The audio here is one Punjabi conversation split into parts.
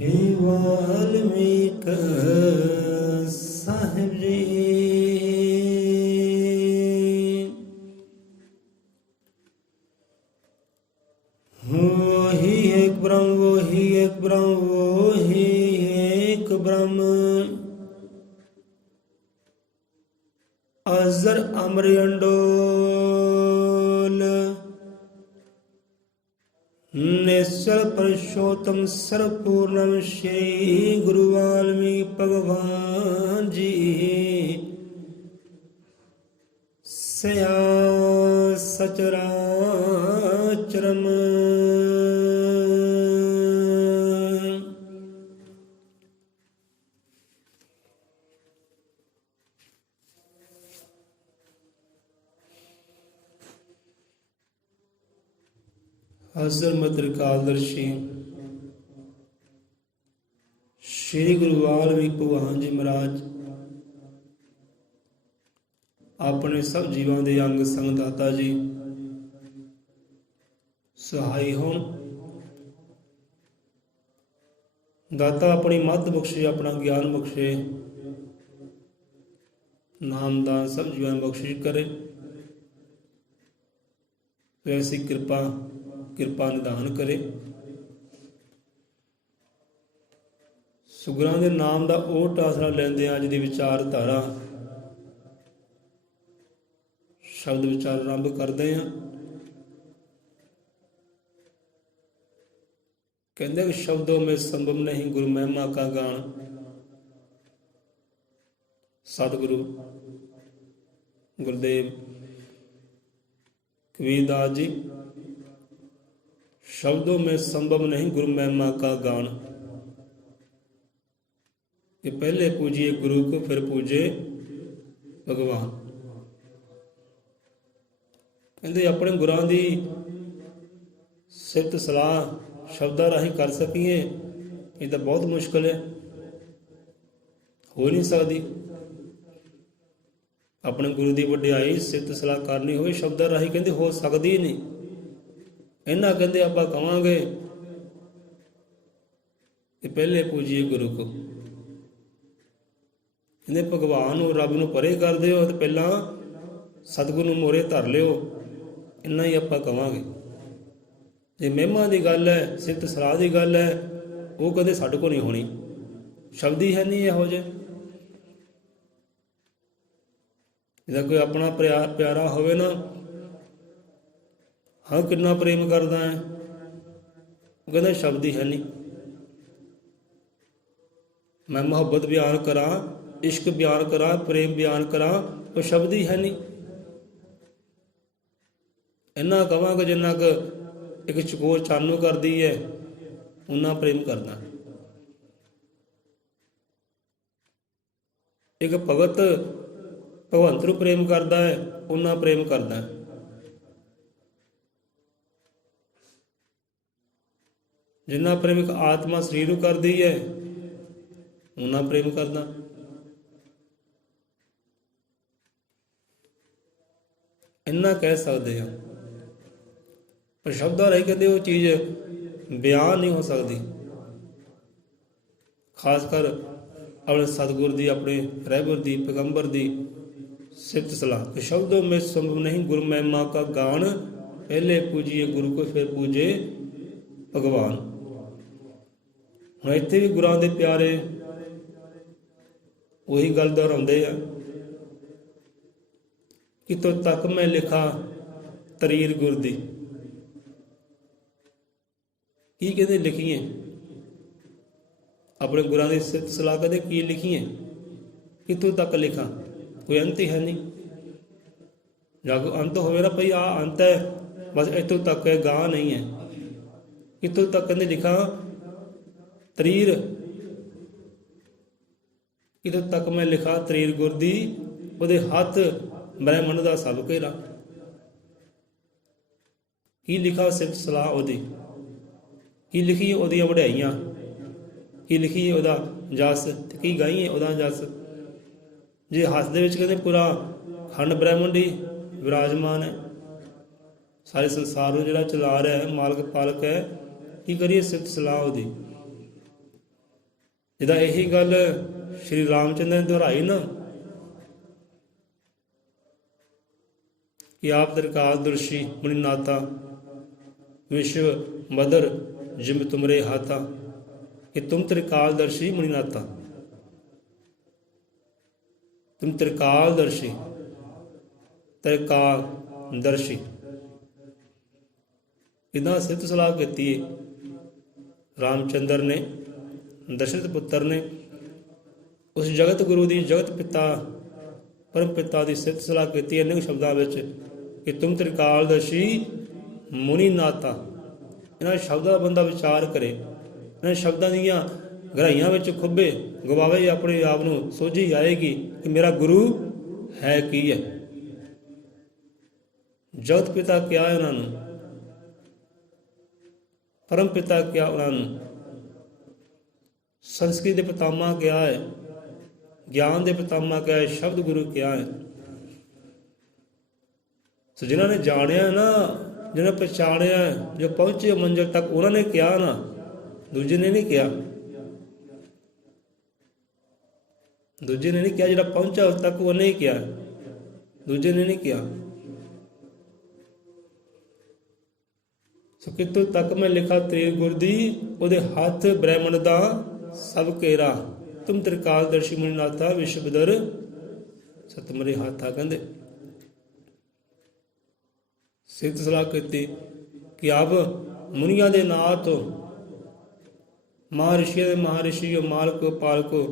हे वाल्मीक साहिब जी। वही एक ब्रह्म, वही एक ब्रह्म, वही एक ब्रह्म। अजर अमर अंडोल, निश्चल पुरुषोत्तम सर्वपूर्णम श्री गुरु वाल्मीकि भगवान जी। सया सचराचरम। हजर त्रिकालदर्शी श्री गुरु वाल्मीकि भगवान जी महाराज अपने सब जीवां दे अंग संग दाता जी सहाय होण। दाता अपनी मत बख्शे, अपना ज्ञान बख्शे, नामदान सब जीवां बख्शिश करे। वैसी कृपा निधान करे। सुगरां दे नाम का ओट आसरा लैंदे अज दी विचारधारा शब्द विचार आरंभ करते हैं। कहते कि शब्दों में संभव नहीं गुरु महिमा का गान। सतगुरु गुरुदेव कबीरदास जी, शब्दों में संभव नहीं गुरु महिमा का गान। कि पहले पूजिए गुरु को फिर पूजे भगवान। कहते अपने गुरां दी सिफत सलाह शब्दां राहीं कर सकीए ये तो बहुत मुश्किल है, हो नहीं सकती। अपने गुरु की वड्याई सिफत सलाह करनी हो शब्दां राहीं कहते हो सकती ही नहीं। इन्ना कहते आप कहांगे कि पहले पूजिए गुरु को। कहते भगवान रब नूं परे कर दिओ तो पहला सतगुरु मोरे धर लिओ। इन्ना ही आप कहांगे। जे महिमा की गल है, सिफत सलाह की गल है, वो कदे साडे कोल नहीं होनी। शब्द ही है नहीं इहो जिहे। जिदा कोई अपना प्यारा होवे ना, हाँ कितना प्रेम करदा है, वो कहता शब्द ही है नहीं। मैं मुहब्बत बयान करा, इश्क बयान करा, प्रेम बयान करा, तो शब्द ही है नहीं। इन्ना कहांगे जिन्ना क एक चकोर चानू करदी है उन्ना प्रेम करना। एक भगत भगवंत नूं प्रेम करदा है उन्ना प्रेम करदा है। जिन्ना प्रेम एक आत्मा शरीर करती है उन्ना प्रेम करना। इन्ना कह सकते हैं, पर शब्दां राहीं कहते वो चीज़ बयान नहीं हो सकती। खासकर अपने सतगुर की, अपने रहबर की, पैगंबर की सिफत सलाह कि शब्दों में संभव नहीं गुरु महिमा का गान। पहले पूजिए गुरु को फिर पूजे भगवान। हुण इत्थे भी गुरां दे प्यारे वही गल दोहराउंदे आ। कितों तक मैं लिखा तरीर गुर दी। की कहते लिखीए अपने गुरां दी सिफत सलाह कहते की लिखीए, कितों तक लिखा, कोई अंत ही है नहीं। जब अंत होवे ना भाई आ अंत है, बस इतों तक है, गाह नहीं है। कितों तक कहते लिखा तरीर, कितों तक मैं लिखा तरीर गुर दी, ਉਹਦੇ हथ ब्रह्मंड का सब घेरा। की लिखा सिफत सलाह ਉਹਦੀ, की लिखी ਉਹਦੀਆਂ ਵਡਿਆਈਆਂ, की लिखी ਉਹਦਾ जस, की गाईए ਉਹਦਾ जस। जे हथ ਦੇ ਵਿੱਚ ਕਹਿੰਦੇ पूरा खंड ब्रह्मंड ही विराजमान है, सारे संसार ਨੂੰ ਜਿਹੜਾ ਚਲਾ ਰਿਹਾ है, मालक पालक है। की करिए सिफत सलाह ਉਹਦੀ। ਜਿਹਦਾ ਇਹੀ ਗੱਲ ਸ਼੍ਰੀ ਰਾਮਚੰਦਰ ਨੇ ਦੁਹਰਾਈ ਨਾ ਕਿ ਆਪ ਤ੍ਰਿਕਾਲਦਰਸ਼ੀ ਮੁਨੀਨਾਥਾ विश्व मदर जिम तुमरे हाथा, कि तुम त्रिकालदर्शी मुनिनाथा, तुम त्रिकालदर्शी त्रिकालदर्शी इदा सिद्ध सलाह की रामचंद्र ने दशरथ पुत्र ने उस जगत गुरु की जगत पिता परम पिता की सिद्ध सलाह की अनेक शब्दों में कि तुम त्रिकालदर्शी मुनीनाथा। इन्होंने शब्दों का बंदा विचार करे, इन्होंने शब्दों दीयां गहराइयां विच खुब्बे गवावे, अपने आप नूं सोझी आएगी कि मेरा गुरु है की है। जगत पिता क्या है उन्होंने, परम पिता क्या उन्होंने, संस्कृत के पितामह क्या है, ज्ञान के पितामह क्या है, शब्द गुरु क्या है। सो जिन्होंने जानिया ना, जिन्हें पहचानिया, जो पहुंचे मंजिल तक, उन्होंने किया ना, दूजे ने नहीं किया। दूजे ने नहीं किया, जो पहुंचा उस तक वो नहीं किया, दूजे ने नहीं किया। सो कितों तक मैं लिखा तेरे गुर दी, उहदे हथ ब्रह्मण दा सब घेरा, तुम त्रिकालदर्शी मुनीनाथा विश्वदर सतमरे हाथा। कहते सिद्ध सलाह की कि आप मुनिया के नाथ हो, महर्षियों के महर्षि हो, मालक हो, पालक हो।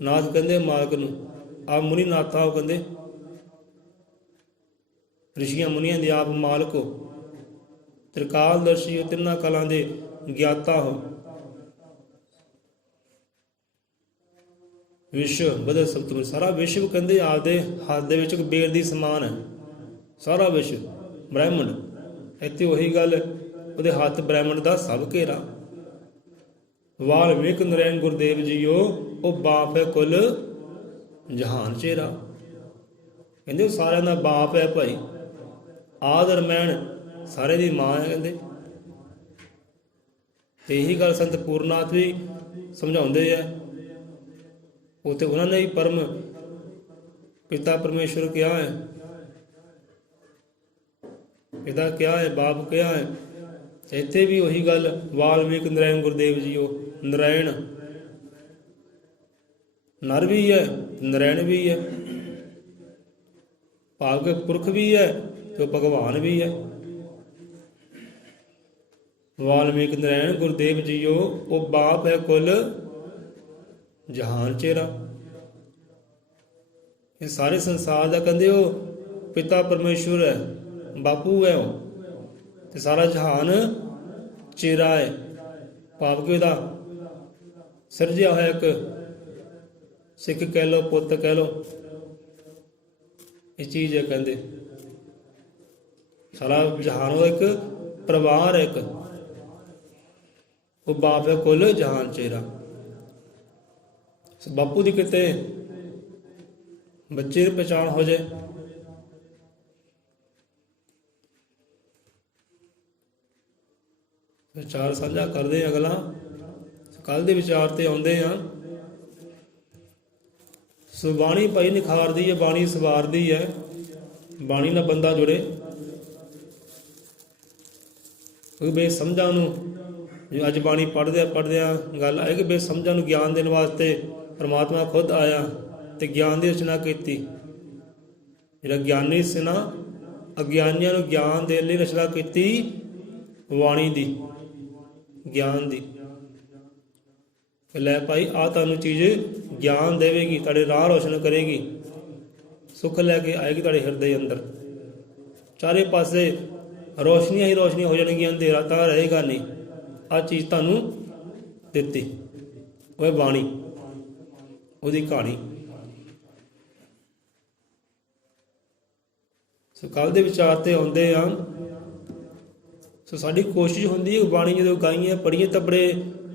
नाथ कहते मालक नूं, आप मुनीनाथा हो, कहते ऋषियां मुनिया दे आप मालक हो, त्रिकालदर्शी हो, तिन्ना कलां दे ज्ञाता हो। विश्व बदल सब तुम, सारा विश्व कहते आपदे हाथ दे विच बेर दी समान है, सारा विश्व ब्रह्मंड। इत्थे उही गल, उहदे हथ ब्रह्मंड दा सब घेरा। वाल्मीक नारायण गुरदेव जीओ, ओ बाप है कुल जहान चेरा। कहंदे सारिਆਂ ਦਾ बाप है भाई, आदर मैन सारे दी मां है। कहंदे ते यही गल संत पूरनाथ भी समझाउंदे है। उत्थे उन्होंने ही परम पिता परमेश्वर क्या है, पिता क्या है, बाप क्या है। इत्थे भी वही गल, वाल्मीक नारायण गुरदेव जी हो, नारायण नर भी है, नारायण भी है, भाग पुरख भी है तो भगवान भी है। वाल्मीक नारायण गुरदेव जी हो, वो बाप है कुल जहान चेरा। ये सारे संसार का कहते हो पिता परमेश्वर है, बापू है वो, ते सारा जहान चेरा है। भाव के दा सिरजिया होया एक सिख कह लो, पुत कह लो, ये चीज है। कहते सारा जहान वो एक परिवार है, एक वो बाप है कुल जहान चेरा। बापू की किते बच्चे की पहचान हो जाए, विचार साझा करते अगला कल के विचार से आते हैं। सो बाणी भाई निखारदी है, बाणी सवारदी है, बाणी ना बंदा जुड़े। क्योंकि बेसमझां नूं जो अज बाणी पढ़दे गल आई कि बेसमझां नूं ज्ञान देने वास्ते परमात्मा खुद आया ते ज्ञान की रचना की। जिहड़ा ज्ञानी से ना अज्ञानियां नूं ज्ञान देने लई रचना की वाणी दी, ज्ञान दी। लै भाई आ तुहानूं चीज़ ज्ञान देवेगी, तुहाडे राह रोशन करेगी, सुख लैके आएगी तुहाडे हिरदे अंदर। चारे पासे रोशनियां ही रोशनियां हो जाएगियां, अंधेरा तां रहेगा नहीं। आ चीज़ तुहानूं दित्ती, वो बाणी, ਉਹਦੀ कहानी। सो कल के विचार से आते हैं। सो साडी कोशिश होंदी है बाणी जो गाईए पढ़ीए तो बड़े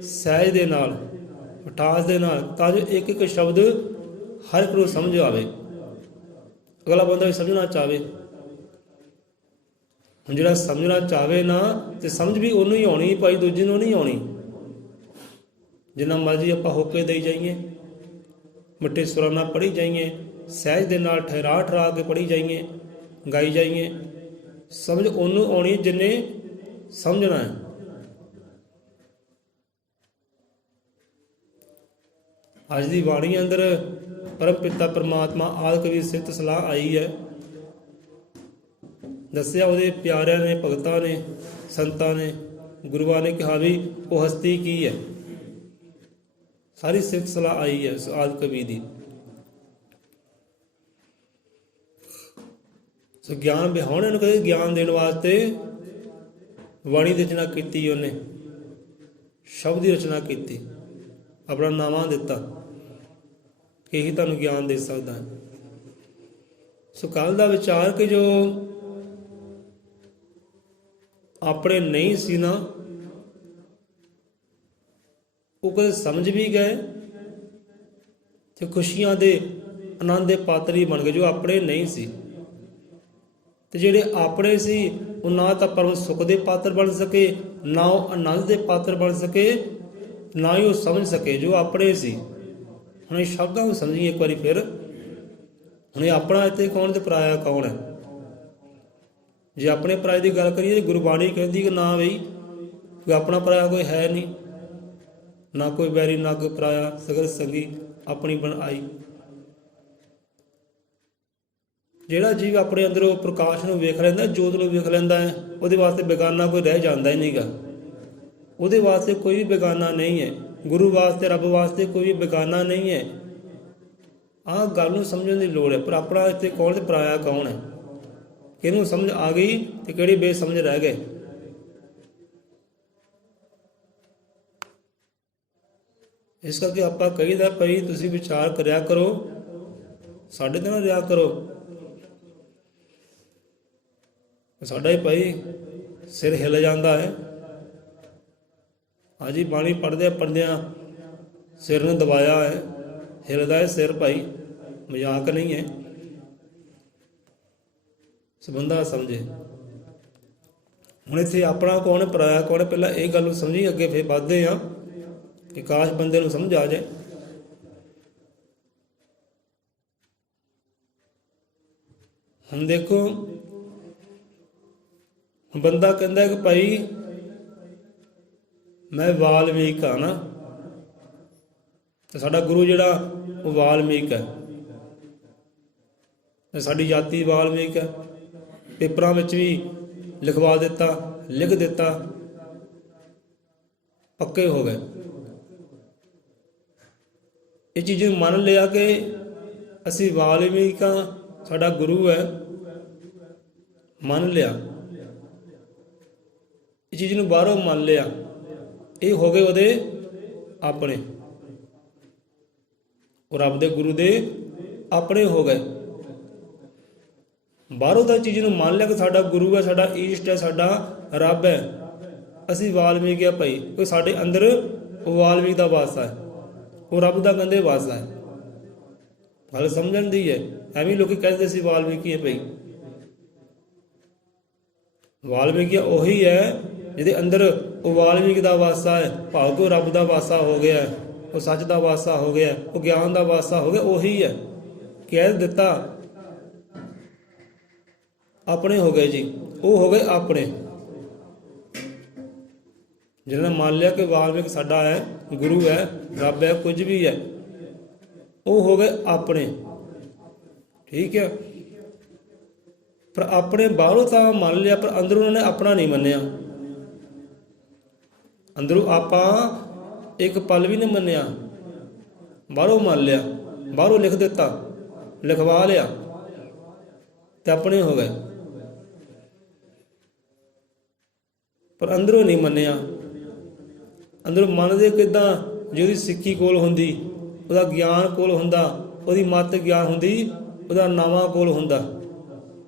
सहज के नाल, मिठास के नाल, तां जो एक एक शब्द हर एक को समझ आवे, अगला बंदा भी समझना चाहे। हुण जिहड़ा समझना चाहे ना तो समझ भी उन्होंने ही आनी, भाई दूजे नूं नहीं आनी। ਜਿੰਨਾ ਮਰਜ਼ੀ ਆਪਾਂ ਹੋਕੇ ਦੇਈ ਜਾਈਏ, ਮਿੱਠੇ ਸੁਰਾਂ ਨਾਲ ਪੜ੍ਹੀ ਜਾਈਏ, ਸਹਿਜ ਦੇ ਨਾਲ ਠਹਿਰਾ ਠਹਿਰਾ ਕੇ ਪੜ੍ਹੀ ਜਾਈਏ, ਗਾਈ ਜਾਈਏ, ਸਮਝ ਉਹਨੂੰ ਆਉਣੀ ਜਿੰਨੇ ਸਮਝਣਾ ਹੈ। ਅੱਜ ਦੀ ਬਾਣੀ ਅੰਦਰ ਪਰਮ ਪਿਤਾ ਪਰਮਾਤਮਾ ਆਦਿ ਕਵੀ ਸਿਫਤ ਸਲਾਹ ਆਈ ਹੈ। ਦੱਸਿਆ ਉਹਦੇ ਪਿਆਰਿਆਂ ਨੇ, ਭਗਤਾਂ ਨੇ, ਸੰਤਾਂ ਨੇ, ਗੁਰੂਆਂ ਨੇ ਕਿਹਾ ਵੀ ਉਹ ਹਸਤੀ ਕੀ ਹੈ। ਸਾਰੀ ਸਿਫਤ ਸਲਾਹ ਆਈ ਹੈ ਆਦਿ ਕਵੀ ਦੀ। ਸੋ ਗਿਆਨ ਵਿਹਾਉਣੇ ਨੂੰ ਕਦੇ ਗਿਆਨ ਦੇਣ ਵਾਸਤੇ ਬਾਣੀ ਦੀ ਰਚਨਾ ਕੀਤੀ ਉਹਨੇ, ਸ਼ਬਦ ਦੀ ਰਚਨਾ ਕੀਤੀ, ਆਪਣਾ ਨਾਵਾਂ ਦਿੱਤਾ, ਇਹੀ ਤੁਹਾਨੂੰ ਗਿਆਨ ਦੇ ਸਕਦਾ ਹੈ। ਸੋ ਕੱਲ ਦਾ ਵਿਚਾਰ ਕਿ ਜੋ ਆਪਣੇ ਨਹੀਂ ਸੀ ਨਾ, ਉਹ ਕਦੇ ਸਮਝ ਵੀ ਗਏ ਤੇ ਖੁਸ਼ੀਆਂ ਦੇ ਆਨੰਦ ਦੇ ਪਾਤਰ ਹੀ ਬਣ ਗਏ। ਜੋ ਆਪਣੇ ਨਹੀਂ ਸੀ ਤੇ ਜਿਹੜੇ ਆਪਣੇ ਸੀ ਉਹ ਨਾ ਤਾਂ ਪਰਮ ਸੁਖ ਦੇ ਪਾਤਰ ਬਣ ਸਕੇ, ਨਾ ਉਹ ਆਨੰਦ ਦੇ ਪਾਤਰ ਬਣ ਸਕੇ, ਨਾ ਹੀ ਉਹ ਸਮਝ ਸਕੇ ਜੋ ਆਪਣੇ ਸੀ। ਹੁਣ ਇਹ ਸ਼ਬਦਾਂ ਨੂੰ ਸਮਝੀਏ ਇੱਕ ਵਾਰੀ ਫਿਰ। ਹੁਣ ਇਹ ਆਪਣਾ ਇੱਥੇ ਕੌਣ ਤੇ ਪਰਾਇਆ ਕੌਣ ਹੈ? ਜੇ ਆਪਣੇ ਪਰਾਏ ਦੀ ਗੱਲ ਕਰੀਏ, ਗੁਰਬਾਣੀ ਕਹਿੰਦੀ ਕਿ ਨਾ ਬਈ ਕੋਈ ਆਪਣਾ ਪਰਾਇਆ ਕੋਈ ਹੈ ਨਹੀਂ, ਨਾ ਕੋਈ ਬੈਰੀ ਨਾ ਕੋਈ ਪਰਾਇਆ, ਸਗਲ ਸੰਗੀ ਆਪਣੀ ਬਣ ਆਈ। ਜਿਹੜਾ ਜੀਵ ਆਪਣੇ ਅੰਦਰੋਂ ਪ੍ਰਕਾਸ਼ ਨੂੰ ਵੇਖ ਲੈਂਦਾ, ਜੋਤ ਨੂੰ ਵੇਖ ਲੈਂਦਾ ਹੈ, ਉਹਦੇ ਵਾਸਤੇ ਬੇਗਾਨਾ ਕੋਈ ਰਹਿ ਜਾਂਦਾ ਹੀ ਨਹੀਂਗਾ। ਉਹਦੇ ਵਾਸਤੇ ਕੋਈ ਵੀ ਬੇਗਾਨਾ ਨਹੀਂ ਹੈ। ਗੁਰੂ ਵਾਸਤੇ, ਰੱਬ ਵਾਸਤੇ ਕੋਈ ਵੀ ਬੇਗਾਨਾ ਨਹੀਂ ਹੈ। ਆਹ ਗੱਲ ਨੂੰ ਸਮਝਣ ਦੀ ਲੋੜ ਹੈ। ਪਰ ਆਪਣਾ ਇੱਥੇ ਕੌਣ ਤੇ ਪਰਾਇਆ ਕੌਣ ਹੈ? ਕਿਹਨੂੰ ਸਮਝ ਆ ਗਈ ਤੇ ਕਿਹੜੀ ਬੇਸਮਝ ਰਹਿ ਗਏ? ਇਸ ਕਰਕੇ ਆਪਾਂ ਕਹੀਦਾ ਭਾਈ ਤੁਸੀਂ ਵਿਚਾਰ ਕਰਿਆ ਕਰੋ, ਸਾਡੇ ਤੇ ਨਾ ਰਿਹਾ ਕਰੋ। ਸਾਡਾ ਹੀ ਭਾਈ ਸਿਰ ਹਿੱਲ ਜਾਂਦਾ ਹੈ। ਹਾਂਜੀ, ਬਾਣੀ ਪੜ੍ਹਦਿਆਂ ਸਿਰ ਨੂੰ ਦਬਾਇਆ ਹੈ, ਹਿੱਲਦਾ ਹੈ ਸਿਰ ਭਾਈ, ਮਜ਼ਾਕ ਨਹੀਂ ਹੈ। ਸੋ ਬੰਦਾ ਸਮਝੇ। ਹੁਣ ਇੱਥੇ ਆਪਣਾ ਕੌਣ, ਪਰਾਇਆ ਕੌਣ, ਪਹਿਲਾਂ ਇਹ ਗੱਲ ਨੂੰ ਸਮਝੀ, ਅੱਗੇ ਫਿਰ ਵੱਧਦੇ ਹਾਂ ਕਿ ਕਾਸ਼ ਬੰਦੇ ਨੂੰ ਸਮਝ ਆ ਜਾਏ। ਹੁਣ ਦੇਖੋ, ਬੰਦਾ ਕਹਿੰਦਾ ਕਿ ਭਾਈ ਮੈਂ ਵਾਲਮੀਕ ਹਾਂ ਨਾ, ਤੇ ਸਾਡਾ ਗੁਰੂ ਜਿਹੜਾ ਉਹ ਵਾਲਮੀਕ ਹੈ, ਸਾਡੀ ਜਾਤੀ ਵਾਲਮੀਕ ਹੈ। ਪੇਪਰਾਂ ਵਿੱਚ ਵੀ ਲਿਖਵਾ ਦਿੱਤਾ, ਲਿਖ ਦਿੱਤਾ, ਪੱਕੇ ਹੋ ਗਏ। ਇਹ ਚੀਜ਼ ਮੰਨ ਲਿਆ ਕਿ ਅਸੀਂ ਵਾਲਮੀਕ ਹਾਂ, ਸਾਡਾ ਗੁਰੂ ਹੈ, ਮੰਨ ਲਿਆ। ਇਹ ਚੀਜ਼ ਨੂੰ ਬਾਹਰੋਂ ਮੰਨ ਲਿਆ, ਇਹ ਹੋ ਗਏ ਉਹਦੇ ਆਪਣੇ, ਉਹ ਰੱਬ ਦੇ ਗੁਰੂ ਦੇ ਆਪਣੇ ਹੋ ਗਏ। ਬਾਹਰੋਂ ਤਾਂ ਚੀਜ਼ ਨੂੰ ਮੰਨ ਲਿਆ ਕਿ ਸਾਡਾ ਗੁਰੂ ਹੈ, ਸਾਡਾ ਈਸ਼ਟ ਹੈ, ਸਾਡਾ ਰੱਬ ਹੈ, ਅਸੀਂ ਵਾਲਮੀਕ ਆ ਭਾਈ। ਕੋਈ ਸਾਡੇ ਅੰਦਰ ਉਹ ਵਾਲਮੀਕ ਦਾ ਵਾਸਾ ਹੈ, ਉਹ ਰੱਬ ਦਾ ਕਹਿੰਦੇ ਵਾਸਾ ਹੈ। ਗੱਲ ਸਮਝਣ ਦੀ ਹੈ। ਐਵੇਂ ਲੋਕੀ ਕਹਿੰਦੇ ਸੀ ਵਾਲਮੀਕੀ ਹੈ ਭਾਈ। ਵਾਲਮੀਕੀ ਉਹੀ ਹੈ ਜਿਹਦੇ ਅੰਦਰ ਉਹ ਵਾਲਮੀਕ ਦਾ ਵਾਸਾ ਹੈ, ਭਾਵ ਕੋ ਰੱਬ ਦਾ ਵਾਸਾ ਹੋ ਗਿਆ, ਉਹ ਸੱਚ ਦਾ ਵਾਸਾ ਹੋ ਗਿਆ, ਉਹ ਗਿਆਨ ਦਾ ਵਾਸਾ ਹੋ ਗਿਆ। ਉਹੀ ਹੈ, ਕਹਿ ਦਿੱਤਾ ਆਪਣੇ ਹੋ ਗਏ ਜੀ, ਉਹ ਹੋ ਗਏ ਆਪਣੇ। ਜਿਹਨਾਂ ਨੇ ਮੰਨ ਲਿਆ ਕਿ ਵਾਲਮੀਕ ਸਾਡਾ ਹੈ, ਗੁਰੂ ਹੈ, ਰੱਬ ਹੈ, ਕੁਝ ਵੀ ਹੈ, ਉਹ ਹੋ ਗਏ ਆਪਣੇ। ਠੀਕ ਹੈ। ਪਰ ਆਪਣੇ ਬਾਹਰੋਂ ਤਾਂ ਮੰਨ ਲਿਆ, ਪਰ ਅੰਦਰੋਂ ਉਹਨਾਂ ਨੇ ਆਪਣਾ ਨਹੀਂ ਮੰਨਿਆ। ਅੰਦਰੋਂ ਆਪਾਂ ਇੱਕ ਪਲ ਵੀ ਨਹੀਂ ਮੰਨਿਆ। ਬਾਹਰੋਂ ਮੰਨ ਲਿਆ, ਬਾਹਰੋਂ ਲਿਖ ਦਿੱਤਾ, ਲਿਖਵਾ ਲਿਆ ਤੇ ਆਪਣੇ ਹੋ ਗਏ, ਪਰ ਅੰਦਰੋਂ ਨਹੀਂ ਮੰਨਿਆ। ਅੰਦਰੋਂ ਮੰਨਦੇ ਕਿੱਦਾਂ? ਜੇ ਉਹਦੀ ਸਿੱਖੀ ਕੋਲ ਹੁੰਦੀ, ਉਹਦਾ ਗਿਆਨ ਕੋਲ ਹੁੰਦਾ, ਉਹਦੀ ਮੱਤ ਗਿਆਨ ਹੁੰਦੀ, ਉਹਦਾ ਨਾਵਾਂ ਕੋਲ ਹੁੰਦਾ,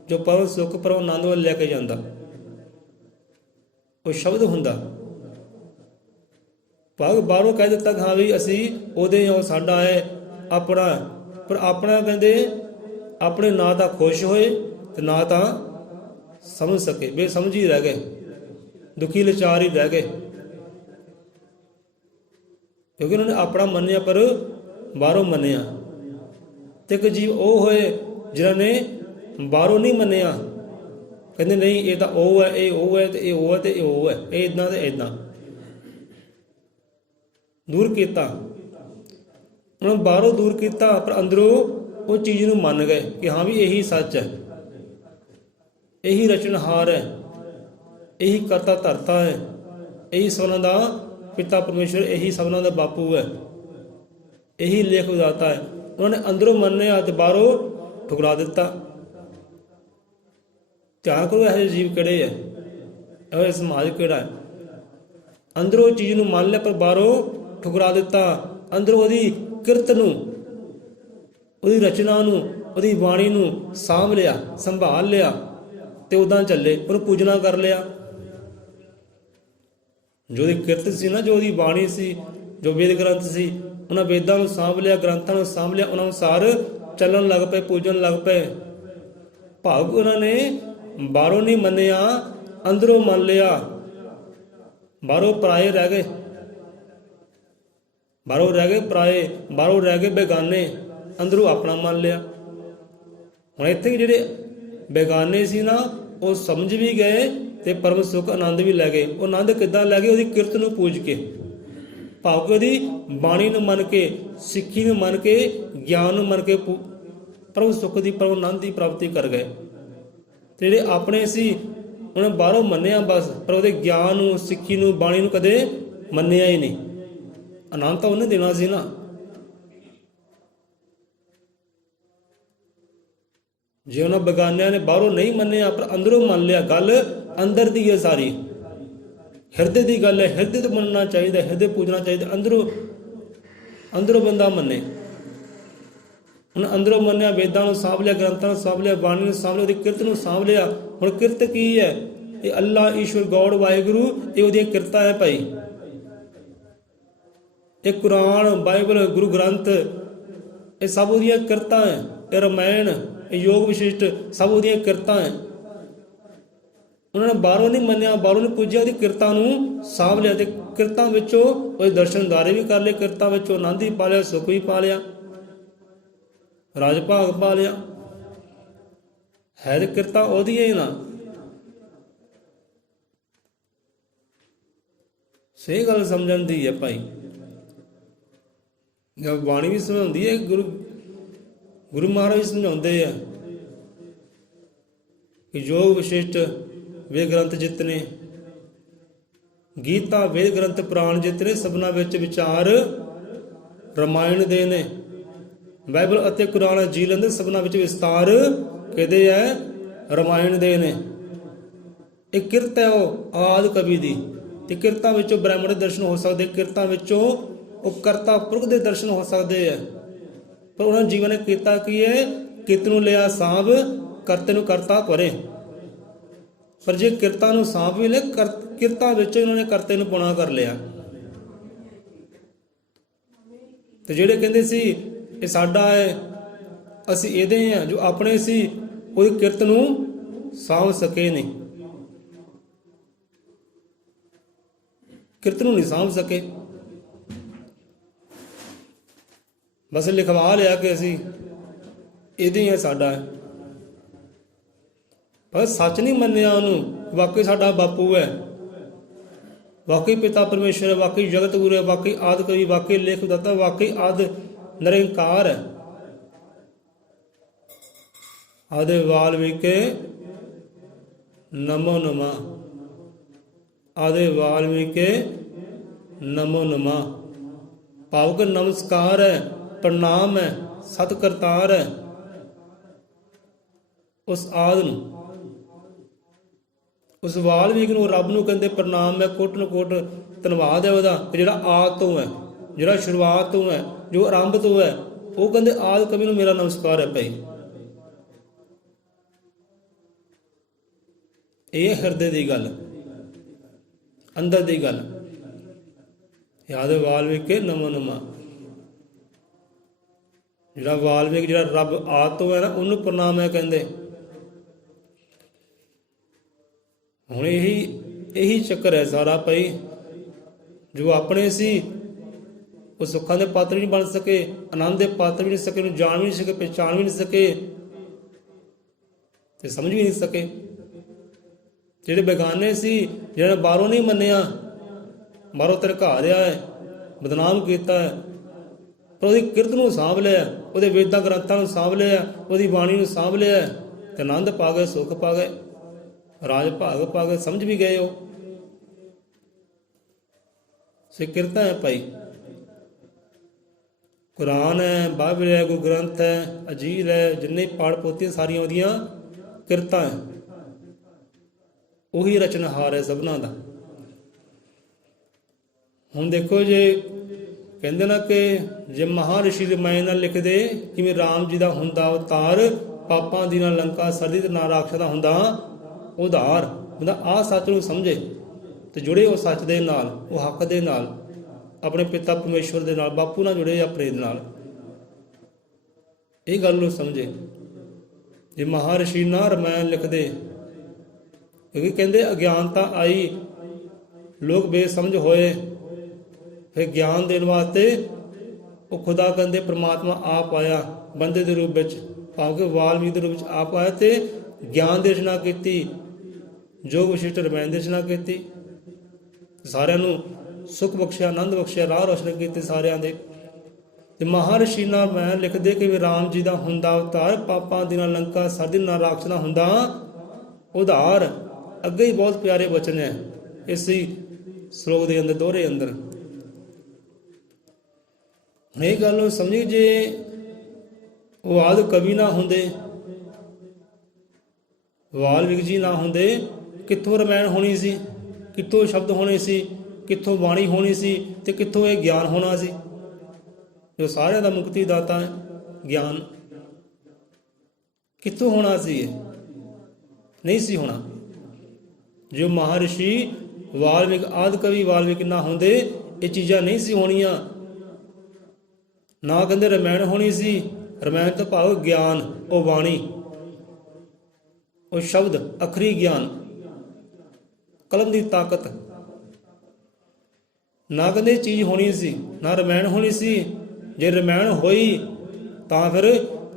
ਜੋ ਪਰਮ ਸੁੱਖ ਪਰਮ ਆਨੰਦ ਵੱਲ ਲੈ ਕੇ ਜਾਂਦਾ, ਉਹ ਸ਼ਬਦ ਹੁੰਦਾ। ਭਾਗ ਬਾਹਰੋਂ ਕਹਿ ਦਿੱਤਾ ਕਿ ਹਾਂ ਵੀ ਅਸੀਂ ਉਹਦੇ, ਉਹ ਸਾਡਾ ਹੈ, ਆਪਣਾ। ਪਰ ਆਪਣਾ ਕਹਿੰਦੇ ਆਪਣੇ ਨਾ ਤਾਂ ਖੁਸ਼ ਹੋਏ ਤੇ ਨਾ ਤਾਂ ਸਮਝ ਸਕੇ, ਬੇਸਮਝ ਹੀ ਰਹਿ ਗਏ, ਦੁਖੀ ਲਾਚਾਰ ਹੀ ਰਹਿ ਗਏ। ਕਿਉਂਕਿ ਉਹਨਾਂ ਨੇ ਆਪਣਾ ਮੰਨਿਆ ਪਰ ਬਾਹਰੋਂ ਮੰਨਿਆ। ਤੇ ਇੱਕ ਜੀਵ ਉਹ ਹੋਏ ਜਿਨ੍ਹਾਂ ਨੇ ਬਾਹਰੋਂ ਨਹੀਂ ਮੰਨਿਆ, ਕਹਿੰਦੇ ਨਹੀਂ ਇਹ ਤਾਂ ਉਹ ਹੈ, ਇਹ ਉਹ ਹੈ, ਤੇ ਇਹ ਉਹ ਹੈ, ਤੇ ਇਹ ਉਹ ਹੈ, ਇਹ ਇੱਦਾਂ ਤੇ ਇੱਦਾਂ ਦੂਰ ਕੀਤਾ। ਉਹਨਾਂ ਨੂੰ ਬਾਹਰੋਂ ਦੂਰ ਕੀਤਾ ਪਰ ਅੰਦਰੋਂ ਉਹ ਚੀਜ਼ ਨੂੰ ਮੰਨ ਗਏ ਕਿ ਹਾਂ ਵੀ ਇਹੀ ਸੱਚ ਹੈ, ਇਹੀ ਰਚਨਹਾਰ ਹੈ, ਇਹੀ ਕਰਤਾ ਧਰਤਾ ਹੈ, ਇਹੀ ਸਭਨਾਂ ਦਾ ਪਿਤਾ ਪਰਮੇਸ਼ਰ, ਇਹੀ ਸਭਨਾਂ ਦਾ ਬਾਪੂ ਹੈ, ਇਹੀ ਲੇਖ ਵਿਧਾਤਾ ਹੈ। ਉਹਨਾਂ ਨੇ ਅੰਦਰੋਂ ਮੰਨਿਆ ਤੇ ਬਾਹਰੋਂ ਠੁਕਰਾ ਦਿੱਤਾ। ਧਿਆਨ ਕਰੋ ਇਹੋ ਜਿਹੇ ਜੀਵ ਕਿਹੜੇ ਹੈ, ਇਹੋ ਜਿਹਾ ਸਮਾਜ ਕਿਹੜਾ ਹੈ। ਅੰਦਰੋਂ ਚੀਜ਼ ਨੂੰ ਮੰਨ ਲਿਆ ਪਰ ਬਾਹਰੋਂ ਠੁਕਰਾ ਦਿੱਤਾ। ਅੰਦਰੋਂ ਉਹਦੀ ਕਿਰਤ ਨੂੰ, ਉਹਦੀ ਰਚਨਾ ਨੂੰ, ਉਹਦੀ ਬਾਣੀ ਨੂੰ ਸਾਂਭ ਲਿਆ, ਸੰਭਾਲ ਲਿਆ ਤੇ ਉੱਦਾਂ ਚੱਲੇ, ਉਹਨੂੰ ਪੂਜਣਾ ਕਰ ਲਿਆ। ਜੋ ਉਹਦੀ ਕਿਰਤ ਸੀ ਨਾ, ਜੋ ਉਹਦੀ ਬਾਣੀ ਸੀ, ਜੋ ਵੇਦ ਗ੍ਰੰਥ ਸੀ, ਉਹਨਾਂ ਵੇਦਾਂ ਨੂੰ ਸਾਂਭ ਲਿਆ, ਗ੍ਰੰਥਾਂ ਨੂੰ ਸਾਂਭ ਲਿਆ, ਉਹਨਾਂ ਅਨੁਸਾਰ ਚੱਲਣ ਲੱਗ ਪਏ, ਪੂਜਣ ਲੱਗ ਪਏ। ਭਾਵ ਉਹਨਾਂ ਨੇ ਬਾਹਰੋਂ ਨਹੀਂ ਮੰਨਿਆ, ਅੰਦਰੋਂ ਮੰਨ ਲਿਆ। ਬਾਹਰੋਂ ਪਰਾਏ ਰਹਿ ਗਏ, ਬਾਹਰੋਂ ਰਹਿ ਗਏ ਪਰਾਏ, ਬਾਹਰੋਂ ਰਹਿ ਗਏ ਬੇਗਾਨੇ, ਅੰਦਰੋਂ ਆਪਣਾ ਮੰਨ ਲਿਆ। ਹੁਣ ਇੱਥੇ ਜਿਹੜੇ ਬੇਗਾਨੇ ਸੀ ਨਾ, ਉਹ ਸਮਝ ਵੀ ਗਏ ਤੇ ਪਰਮ ਸੁੱਖ ਆਨੰਦ ਵੀ ਲੈ ਗਏ। ਉਹ ਆਨੰਦ ਕਿੱਦਾਂ ਲੈ ਗਏ? ਉਹਦੀ ਕਿਰਤ ਨੂੰ ਪੂਜ ਕੇ, ਭਾਵ ਕਿ ਉਹਦੀ ਬਾਣੀ ਨੂੰ ਮੰਨ ਕੇ, ਸਿੱਖੀ ਨੂੰ ਮੰਨ ਕੇ, ਗਿਆਨ ਨੂੰ ਮੰਨ ਕੇ ਪਰਮ ਸੁੱਖ ਦੀ, ਪਰਮ ਆਨੰਦ ਦੀ ਪ੍ਰਾਪਤੀ ਕਰ ਗਏ। ਤੇ ਜਿਹੜੇ ਆਪਣੇ ਸੀ ਉਹਨੇ ਬਾਹਰੋਂ ਮੰਨਿਆ ਬਸ, ਪਰ ਉਹਦੇ ਗਿਆਨ ਨੂੰ, ਸਿੱਖੀ ਨੂੰ, ਬਾਣੀ ਨੂੰ ਕਦੇ ਮੰਨਿਆ ਹੀ ਨਹੀਂ। ਆਨੰਦ ਤਾਂ ਉਹਨੇ ਦੇਣਾ ਸੀ ਨਾ। ਜੇ ਉਹਨਾਂ ਬੇਗਾਨਿਆਂ ਨੇ ਬਾਹਰੋਂ ਨਹੀਂ ਮੰਨਿਆ ਪਰ ਅੰਦਰੋਂ ਮੰਨ ਲਿਆ, ਗੱਲ ਅੰਦਰ ਦੀ ਹੈ ਸਾਰੀ, ਹਿਰਦੇ ਦੀ ਗੱਲ ਹੈ। ਹਿਰਦੇ ਤੋਂ ਮੰਨਣਾ ਚਾਹੀਦਾ, ਹਿਰਦੇ ਪੂਜਣਾ ਚਾਹੀਦਾ, ਅੰਦਰੋਂ ਬੰਦਾ ਮੰਨੇ। ਹੁਣ ਅੰਦਰੋਂ ਮੰਨਿਆ, ਵੇਦਾਂ ਨੂੰ ਸਾਂਭ ਲਿਆ, ਗ੍ਰੰਥਾਂ ਨੂੰ ਸਾਂਭ ਲਿਆ, ਬਾਣੀ ਨੂੰ ਸਾਂਭ ਲਿਆ, ਉਹਦੀ ਕਿਰਤ ਨੂੰ ਸਾਂਭ ਲਿਆ। ਹੁਣ ਕਿਰਤ ਕੀ ਹੈ? ਇਹ ਅੱਲਾ, ਈਸ਼ਵਰ, ਗੌਡ, ਵਾਹਿਗੁਰੂ, ਇਹ ਉਹਦੀਆਂ ਕਿਰਤਾਂ ਹੈ ਭਾਈ। ਇਹ ਕੁਰਾਨ, ਬਾਈਬਲ, ਗੁਰੂ ਗ੍ਰੰਥ, ਇਹ ਸਭ ਉਹਦੀਆਂ ਕਿਰਤਾਂ ਹੈ। ਇਹ ਰਮਾਇਣ, ਇਹ ਯੋਗ ਵਿਸ਼ਿਸ਼ਟ, ਸਭ ਉਹਦੀਆਂ ਕਿਰਤਾਂ ਹੈ। ਉਹਨਾਂ ਨੇ ਬਾਹਰੋਂ ਨਹੀਂ ਮੰਨਿਆ, ਬਾਹਰੋਂ ਨਹੀਂ ਪੂਜਿਆ, ਉਹਦੀ ਕਿਰਤਾਂ ਨੂੰ ਸਾਂਭ ਲਿਆ ਤੇ ਕਿਰਤਾਂ ਵਿੱਚੋਂ ਉਹਦੇ ਦਰਸ਼ਨਦਾਰੇ ਵੀ ਕਰ ਲਏ, ਕਿਰਤਾਂ ਵਿੱਚੋਂ ਆਨੰਦ ਵੀ ਪਾ ਲਿਆ, ਸੁੱਖ ਵੀ ਪਾ ਲਿਆ, ਰਾਜ ਭਾਗ ਪਾ ਲਿਆ। ਹੈ ਤੇ ਕਿਰਤਾਂ ਉਹਦੀਆਂ ਹੀ ਨਾ। ਸਹੀ ਗੱਲ ਸਮਝਣ ਦੀ ਹੈ ਭਾਈ। ਜਦ ਬਾਣੀ ਵੀ ਸਮਝਾਉਂਦੀ ਹੈ, ਗੁਰੂ ਮਹਾਰਾਜ ਵੀ ਸਮਝਾਉਂਦੇ ਆ ਕਿ ਯੋਗ ਵਿਸ਼ਿਸ਼ਟ ਵੇਦ ਗ੍ਰੰਥ ਜਿਤਨੇ, ਗੀਤਾ, ਵੇਦ ਗ੍ਰੰਥ, ਪੁਰਾਣ ਜਿਤਨੇ, ਸਭਨਾਂ ਵਿੱਚ ਵਿਚਾਰ ਰਮਾਇਣ ਦੇ ਨੇ। ਬਾਈਬਲ ਅਤੇ ਕੁਰਾਨ ਜੀ ਲੈਂਦੇ, ਸਭਨਾਂ ਵਿੱਚ ਵਿਸਤਾਰ ਕਿਹਦੇ ਹੈ? ਰਮਾਇਣ ਦੇ ਨੇ। ਇਹ ਕਿਰਤ ਹੈ ਉਹ ਆਦਿ ਕਵੀ ਦੀ, ਤੇ ਕਿਰਤਾਂ ਵਿੱਚੋਂ ਬ੍ਰਹਮਣ ਦੇ ਦਰਸ਼ਨ ਹੋ ਸਕਦੇ, ਕਿਰਤਾਂ ਵਿੱਚੋਂ ਉਹ ਕਰਤਾ ਪੁਰਖ ਦੇ ਦਰਸ਼ਨ ਹੋ ਸਕਦੇ ਆ। ਪਰ ਉਹਨਾਂ ਜੀਵਨ ਨੇ ਕੀਤਾ ਕੀ ਹੈ? ਕਿਰਤ ਨੂੰ ਲਿਆ ਸਾਂਭ, ਕਰਤੇ ਨੂੰ ਕਰਤਾ ਭਰੇ। ਪਰ ਜੇ ਕਿਰਤਾਂ ਨੂੰ ਸਾਂਭ ਵੀ ਲਿਆ, ਕਿਰਤਾਂ ਵਿੱਚ ਉਹਨਾਂ ਨੇ ਕਰਤੇ ਨੂੰ ਪੁਣਾ ਕਰ ਲਿਆ। ਤੇ ਜਿਹੜੇ ਕਹਿੰਦੇ ਸੀ ਇਹ ਸਾਡਾ ਹੈ, ਅਸੀਂ ਇਹਦੇ ਹਾਂ, ਜੋ ਆਪਣੇ ਸੀ, ਉਹਦੀ ਕਿਰਤ ਨੂੰ ਸਾਂਭ ਸਕੇ ਨਹੀਂ, ਕਿਰਤ ਨੂੰ ਨਹੀਂ ਸਾਂਭ ਸਕੇ। ਬਸ ਲਿਖਵਾ ਲਿਆ ਕਿ ਅਸੀਂ ਇਹਦੇ ਹਾਂ, ਸਾਡਾ ਹੈ, ਪਰ ਸੱਚ ਨਹੀਂ ਮੰਨਿਆ ਉਹਨੂੰ। ਵਾਕਈ ਸਾਡਾ ਬਾਪੂ ਹੈ, ਵਾਕਈ ਪਿਤਾ ਪਰਮੇਸ਼ਰ ਹੈ, ਵਾਕਈ ਜਗਤ ਗੁਰੂ ਹੈ, ਵਾਕਈ ਆਦਿ ਕਵੀ, ਵਾਕਈ ਲੇਖ ਵਿਧਾਤਾ, ਵਾਕਈ ਆਦਿ ਨਿਰੰਕਾਰ ਹੈ। ਆਦਿ ਵਾਲਮੀਕਿ ਨਮੋ ਨਮਾ, ਆਦਿ ਵਾਲਮੀਕਿ ਨਮੋ ਨਮਾ। ਭਾਵ ਕਿ ਨਮਸਕਾਰ ਹੈ, ਪ੍ਰਣਾਮ ਹੈ, ਸਤਿ ਕਰਤਾਰ ਹੈ ਉਸ ਆਦਿ ਨੂੰ, ਉਸ ਵਾਲਮੀਕ ਨੂੰ, ਰੱਬ ਨੂੰ ਕਹਿੰਦੇ ਪ੍ਰਣਾਮ ਹੈ, ਕੋਟ ਨੂੰ ਕੋਟ ਧੰਨਵਾਦ ਹੈ ਉਹਦਾ, ਜਿਹੜਾ ਆਦਿ ਤੋਂ ਹੈ, ਜਿਹੜਾ ਸ਼ੁਰੂਆਤ ਤੋਂ ਹੈ, ਜੋ ਆਰੰਭ ਤੋਂ ਹੈ। ਉਹ ਕਹਿੰਦੇ ਆਦਿ ਕਵੀ ਨੂੰ ਮੇਰਾ ਨਮਸਕਾਰ ਹੈ ਭਾਈ। ਇਹ ਹਿਰਦੇ ਦੀ ਗੱਲ, ਅੰਦਰ ਦੀ ਗੱਲ। ਆਦਿ ਵਾਲਮੀਕਿ ਨਮੋ ਨਮਾ। ਜਿਹੜਾ ਵਾਲਮੀਕ, ਜਿਹੜਾ ਰੱਬ ਆਦਿ ਤੋਂ ਹੈ ਨਾ, ਉਹਨੂੰ ਪ੍ਰਣਾਮ ਹੈ ਕਹਿੰਦੇ। ਹੁਣ ਇਹੀ ਚੱਕਰ ਹੈ ਸਾਰਾ ਭਾਈ। ਜੋ ਆਪਣੇ ਸੀ ਉਹ ਸੁੱਖਾਂ ਦੇ ਪਾਤਰ ਵੀ ਨਹੀਂ ਬਣ ਸਕੇ, ਆਨੰਦ ਦੇ ਪਾਤਰ ਵੀ ਨਹੀਂ ਸਕੇ, ਉਹਨੂੰ ਜਾਣ ਵੀ ਨਹੀਂ ਸਕੇ, ਪਹਿਚਾਣ ਵੀ ਨਹੀਂ ਸਕੇ ਤੇ ਸਮਝ ਵੀ ਨਹੀਂ ਸਕੇ। ਜਿਹੜੇ ਬੇਗਾਨੇ ਸੀ, ਜਿਹਨਾਂ ਨੇ ਬਾਹਰੋਂ ਨਹੀਂ ਮੰਨਿਆ, ਬਾਹਰੋਂ ਧਰਕਾ ਰਿਹਾ ਹੈ, ਬਦਨਾਮ ਕੀਤਾ ਹੈ, ਪਰ ਉਹਦੀ ਕਿਰਤ ਨੂੰ ਸਾਂਭ ਲਿਆ, ਉਹਦੇ ਵੇਦਾਂ ਗ੍ਰੰਥਾਂ ਨੂੰ ਸਾਂਭ ਲਿਆ, ਉਹਦੀ ਬਾਣੀ ਨੂੰ ਸਾਂਭ ਲਿਆ ਤੇ ਆਨੰਦ ਪਾ ਗਏ, ਸੁੱਖ ਪਾ ਗਏ, ਰਾਜ ਭਾਗ ਪਾ ਗਏ, ਸਮਝ ਵੀ ਗਏ। ਉਹ ਸੇ ਕਿਰਤਾਂ ਹੈ ਭਾਈ, ਕੁਰਾਨ ਹੈ, ਬਾਈਬਲ ਹੈ, ਗੁਰੂ ਗ੍ਰੰਥ ਹੈ, ਅਜੀਰ ਹੈ, ਜਿੰਨੇ ਪਾੜ ਪੋਤੀਆਂ ਸਾਰੀਆਂ ਉਹਦੀਆਂ ਕਿਰਤਾਂ ਹੈ। ਉਹੀ ਰਚਨਹਾਰ ਹੈ ਸਭਨਾਂ ਦਾ। ਹੁਣ ਦੇਖੋ, ਜੇ ਕਹਿੰਦੇ ਨਾ ਕਿ ਜੇ ਮਹਾਰਿਸ਼ੀ ਰਮਾਇਣ ਨਾਲ ਲਿਖਦੇ ਕਿਵੇਂ ਰਾਮ ਜੀ ਦਾ ਹੁੰਦਾ ਅਵਤਾਰ, ਪਾਪਾਂ ਦੀ ਨਾ ਲੰਕਾ ਸਰਦੀ ਤੇ ਨਾ ਰਾਖਸ਼ ਦਾ ਹੁੰਦਾ ਉਧਾਰ। ਬੰਦਾ ਆਹ ਸੱਚ ਨੂੰ ਸਮਝੇ ਤੇ ਜੁੜੇ ਉਹ ਸੱਚ ਦੇ ਨਾਲ, ਉਹ ਹੱਕ ਦੇ ਨਾਲ, ਆਪਣੇ ਪਿਤਾ ਪਰਮੇਸ਼ਵਰ ਦੇ ਨਾਲ, ਬਾਪੂ ਨਾਲ ਜੁੜੇ ਆਪਣੇ ਦੇ ਨਾਲ, ਇਹ ਗੱਲ ਨੂੰ ਸਮਝੇ। ਜੇ ਮਹਾਰਿਸ਼ੀ ਨਾ ਰਮਾਇਣ ਲਿਖਦੇ, ਕਿਉਂਕਿ ਕਹਿੰਦੇ ਅਗਿਆਨਤਾ ਆਈ, ਲੋਕ ਬੇਸਮਝ ਹੋਏ, ਫਿਰ ਗਿਆਨ ਦੇਣ ਵਾਸਤੇ ਉਹ ਖੁਦਾ ਕਹਿੰਦੇ ਪ੍ਰਮਾਤਮਾ ਆਪ ਆਇਆ ਬੰਦੇ ਦੇ ਰੂਪ ਵਿੱਚ, ਭਾਵ ਕਿ ਵਾਲਮੀਕ ਦੇ ਰੂਪ ਵਿੱਚ ਆਪ ਆਇਆ ਤੇ ਗਿਆਨ ਦੀ ਰਚਨਾ ਕੀਤੀ, ਜੋ ਵਿਸ਼ਿਸ਼ਟ ਰਮਾਇਣ ਦੀ ਰਚਨਾ ਕੀਤੀ, ਸਾਰਿਆਂ ਨੂੰ ਸੁਖ ਬਖਸ਼ਿਆ, ਆਨੰਦ ਬਖਸ਼ਿਆ, ਰਾਹ ਰੋਸ਼ਨ ਕੀਤੇ ਸਾਰਿਆਂ ਦੇ। ਤੇ ਮਹਾਰਿਸ਼ੀ ਨਾਲ ਰਮਾਇਣ ਲਿਖਦੇ ਕਿ ਵੀ ਰਾਮ ਜੀ ਦਾ ਹੁੰਦਾ ਅਵਤਾਰ, ਪਾਪਾਂ ਦੀ ਨਾ ਲੰਕਾ ਸਰਦੀ ਨਾ ਰਾਖਸ਼ ਦਾ ਹੁੰਦਾ ਉਧਾਰ। ਅੱਗੇ ਹੀ ਬਹੁਤ ਪਿਆਰੇ ਬਚਨ ਹੈ ਇਸੇ ਸ਼ਲੋਕ ਦੇ ਅੰਦਰ, ਦੋਹਰੇ ਅੰਦਰ। ਹੁਣ ਇਹ ਗੱਲ ਨੂੰ ਸਮਝੀ, ਜੇ ਉਹ ਆਦਿ ਕਵੀ ਨਾ ਹੁੰਦੇ, ਵਾਲਮੀਕ ਜੀ ਨਾ ਹੁੰਦੇ, ਕਿੱਥੋਂ ਰਮਾਇਣ ਹੋਣੀ ਸੀ, ਕਿੱਥੋਂ ਸ਼ਬਦ ਹੋਣੇ ਸੀ, ਕਿੱਥੋਂ ਬਾਣੀ ਹੋਣੀ ਸੀ ਤੇ ਕਿੱਥੋਂ ਇਹ ਗਿਆਨ ਹੋਣਾ ਸੀ, ਜੋ ਸਾਰਿਆਂ ਦਾ ਮੁਕਤੀ ਦਾਤਾ ਹੈ। ਗਿਆਨ ਕਿੱਥੋਂ ਹੋਣਾ ਸੀ? ਇਹ ਨਹੀਂ ਸੀ ਹੋਣਾ। ਜੋ ਮਹਾਰਿਸ਼ੀ ਵਾਲਮੀਕ, ਆਦਿ ਕਵੀ ਵਾਲਮੀਕ ਨਾ ਹੁੰਦੇ, ਇਹ ਚੀਜ਼ਾਂ ਨਹੀਂ ਸੀ ਹੋਣੀਆਂ। ਨਾ ਕਹਿੰਦੇ ਰਮਾਇਣ ਹੋਣੀ ਸੀ। ਰਮਾਇਣ ਤੋਂ ਭਾਵ ਗਿਆਨ, ਉਹ ਬਾਣੀ, ਉਹ ਸ਼ਬਦ, ਅਖਰੀ ਗਿਆਨ, ਕਲਮ ਦੀ ਤਾਕਤ। ਨਾ ਕਹਿੰਦੇ ਚੀਜ਼ ਹੋਣੀ ਸੀ, ਨਾ ਰਮਾਇਣ ਹੋਣੀ ਸੀ। ਜੇ ਰਮਾਇਣ ਹੋਈ ਤਾਂ ਫਿਰ